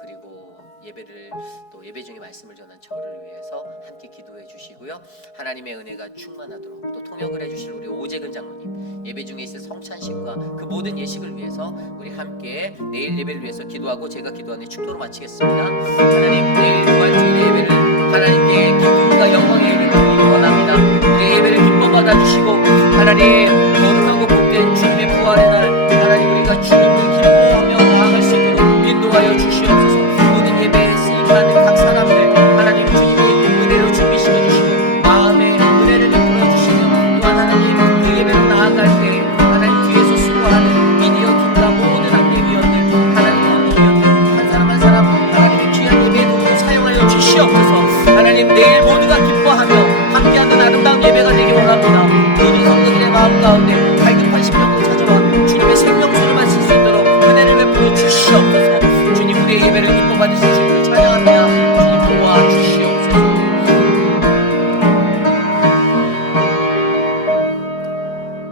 그리고 예배를 또 예배 중에 말씀을 전한 저를 위해서 함께 기도해 주시고요. 하나님의 은혜가 충만하도록 또 통역을 해 주실 우리 오재근 장로님, 예배 중에 있을 성찬식과 그 모든 예식을 위해서 우리 함께 내일 예배를 위해서 기도하고 제가 기도하는 축도로 마치겠습니다. 하나님, 내일 부활주일 예배를 하나님께 기쁨과 영광의 예배를 드리기 원합니다. 우리 예배를 기뻐 받아주시고 하나님 거룩하고 복된 주님의 부활의 날 하나님 우리가 주님을 기뻐하며 나아갈 수 있도록 인도하여 주시옵소서. 모든 예배에 쓰임받는 각 사람들 하나님 주님이 은혜로 준비시켜 주시고 마음의 은혜를 베풀어 주시며 또한 하나님 그 예배로 나아갈 때 하나님 뒤에서 수고하는 미디어 팀과 모든 안내위원들 하나님 안내위원들 한 사람 한 사람 하나님의 귀한 예배의 도구를 사용하여 주시옵소서. 하나님 내일 모두가 기뻐하며 함께하는 아름다운 예배가 되기 원합니다. 모든 성도들의 마음 가운데 갈급한 심령도 찾아와 주님의 생명수를 마실 수 있도록 은혜를 베풀어 주시옵소서. 주님 우리의 예배를 기뻐 받으실 주님을 찬양합니다. 주님 도와주시옵소서.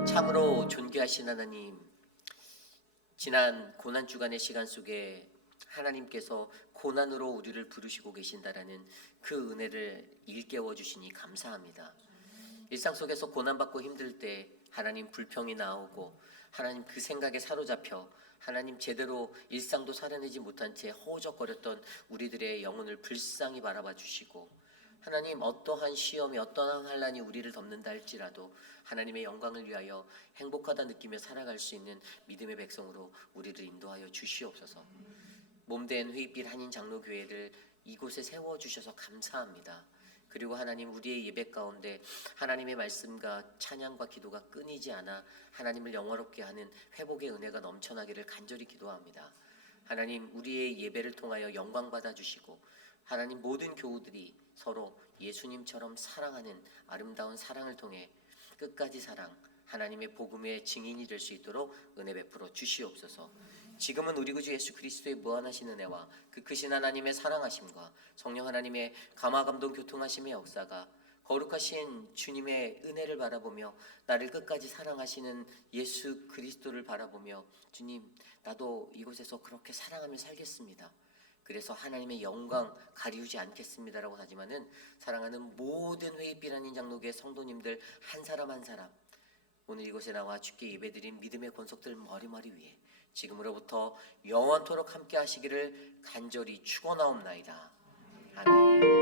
참으로 존귀하신 하나님, 지난 고난주간의 시간 속에 하나님께서 고난으로 우리를 부르시고 계신다라는 그 은혜를 일깨워 주시니 감사합니다. 일상 속에서 고난받고 힘들 때 하나님 불평이 나오고 하나님 그 생각에 사로잡혀 하나님 제대로 일상도 살아내지 못한 채 허우적거렸던 우리들의 영혼을 불쌍히 바라봐 주시고 하나님 어떠한 시험이 어떠한 환난이 우리를 덮는다 할지라도 하나님의 영광을 위하여 행복하다 느끼며 살아갈 수 있는 믿음의 백성으로 우리를 인도하여 주시옵소서. 몸된 회빛 한인 장로교회를 이곳에 세워주셔서 감사합니다. 그리고 하나님 우리의 예배 가운데 하나님의 말씀과 찬양과 기도가 끊이지 않아 하나님을 영화롭게 하는 회복의 은혜가 넘쳐나기를 간절히 기도합니다. 하나님 우리의 예배를 통하여 영광 받아주시고 하나님 모든 교우들이 서로 예수님처럼 사랑하는 아름다운 사랑을 통해 끝까지 사랑 하나님의 복음의 증인이 될 수 있도록 은혜 베풀어 주시옵소서. 지금은 우리 구주 예수 그리스도의 무한하신 은혜와 그 크신 하나님의 사랑하심과 성령 하나님의 감화감동 교통하심의 역사가 거룩하신 주님의 은혜를 바라보며 나를 끝까지 사랑하시는 예수 그리스도를 바라보며 주님 나도 이곳에서 그렇게 사랑하며 살겠습니다. 그래서 하나님의 영광 가리우지 않겠습니다라고 하지만은 사랑하는 모든 회의빛 한인 장로교회 성도님들 한 사람 한 사람 오늘 이곳에 나와 주께 예배드린 믿음의 권속들 머리머리 위에 지금으로부터 영원토록 함께 하시기를 간절히 축원하옵나이다. 아멘.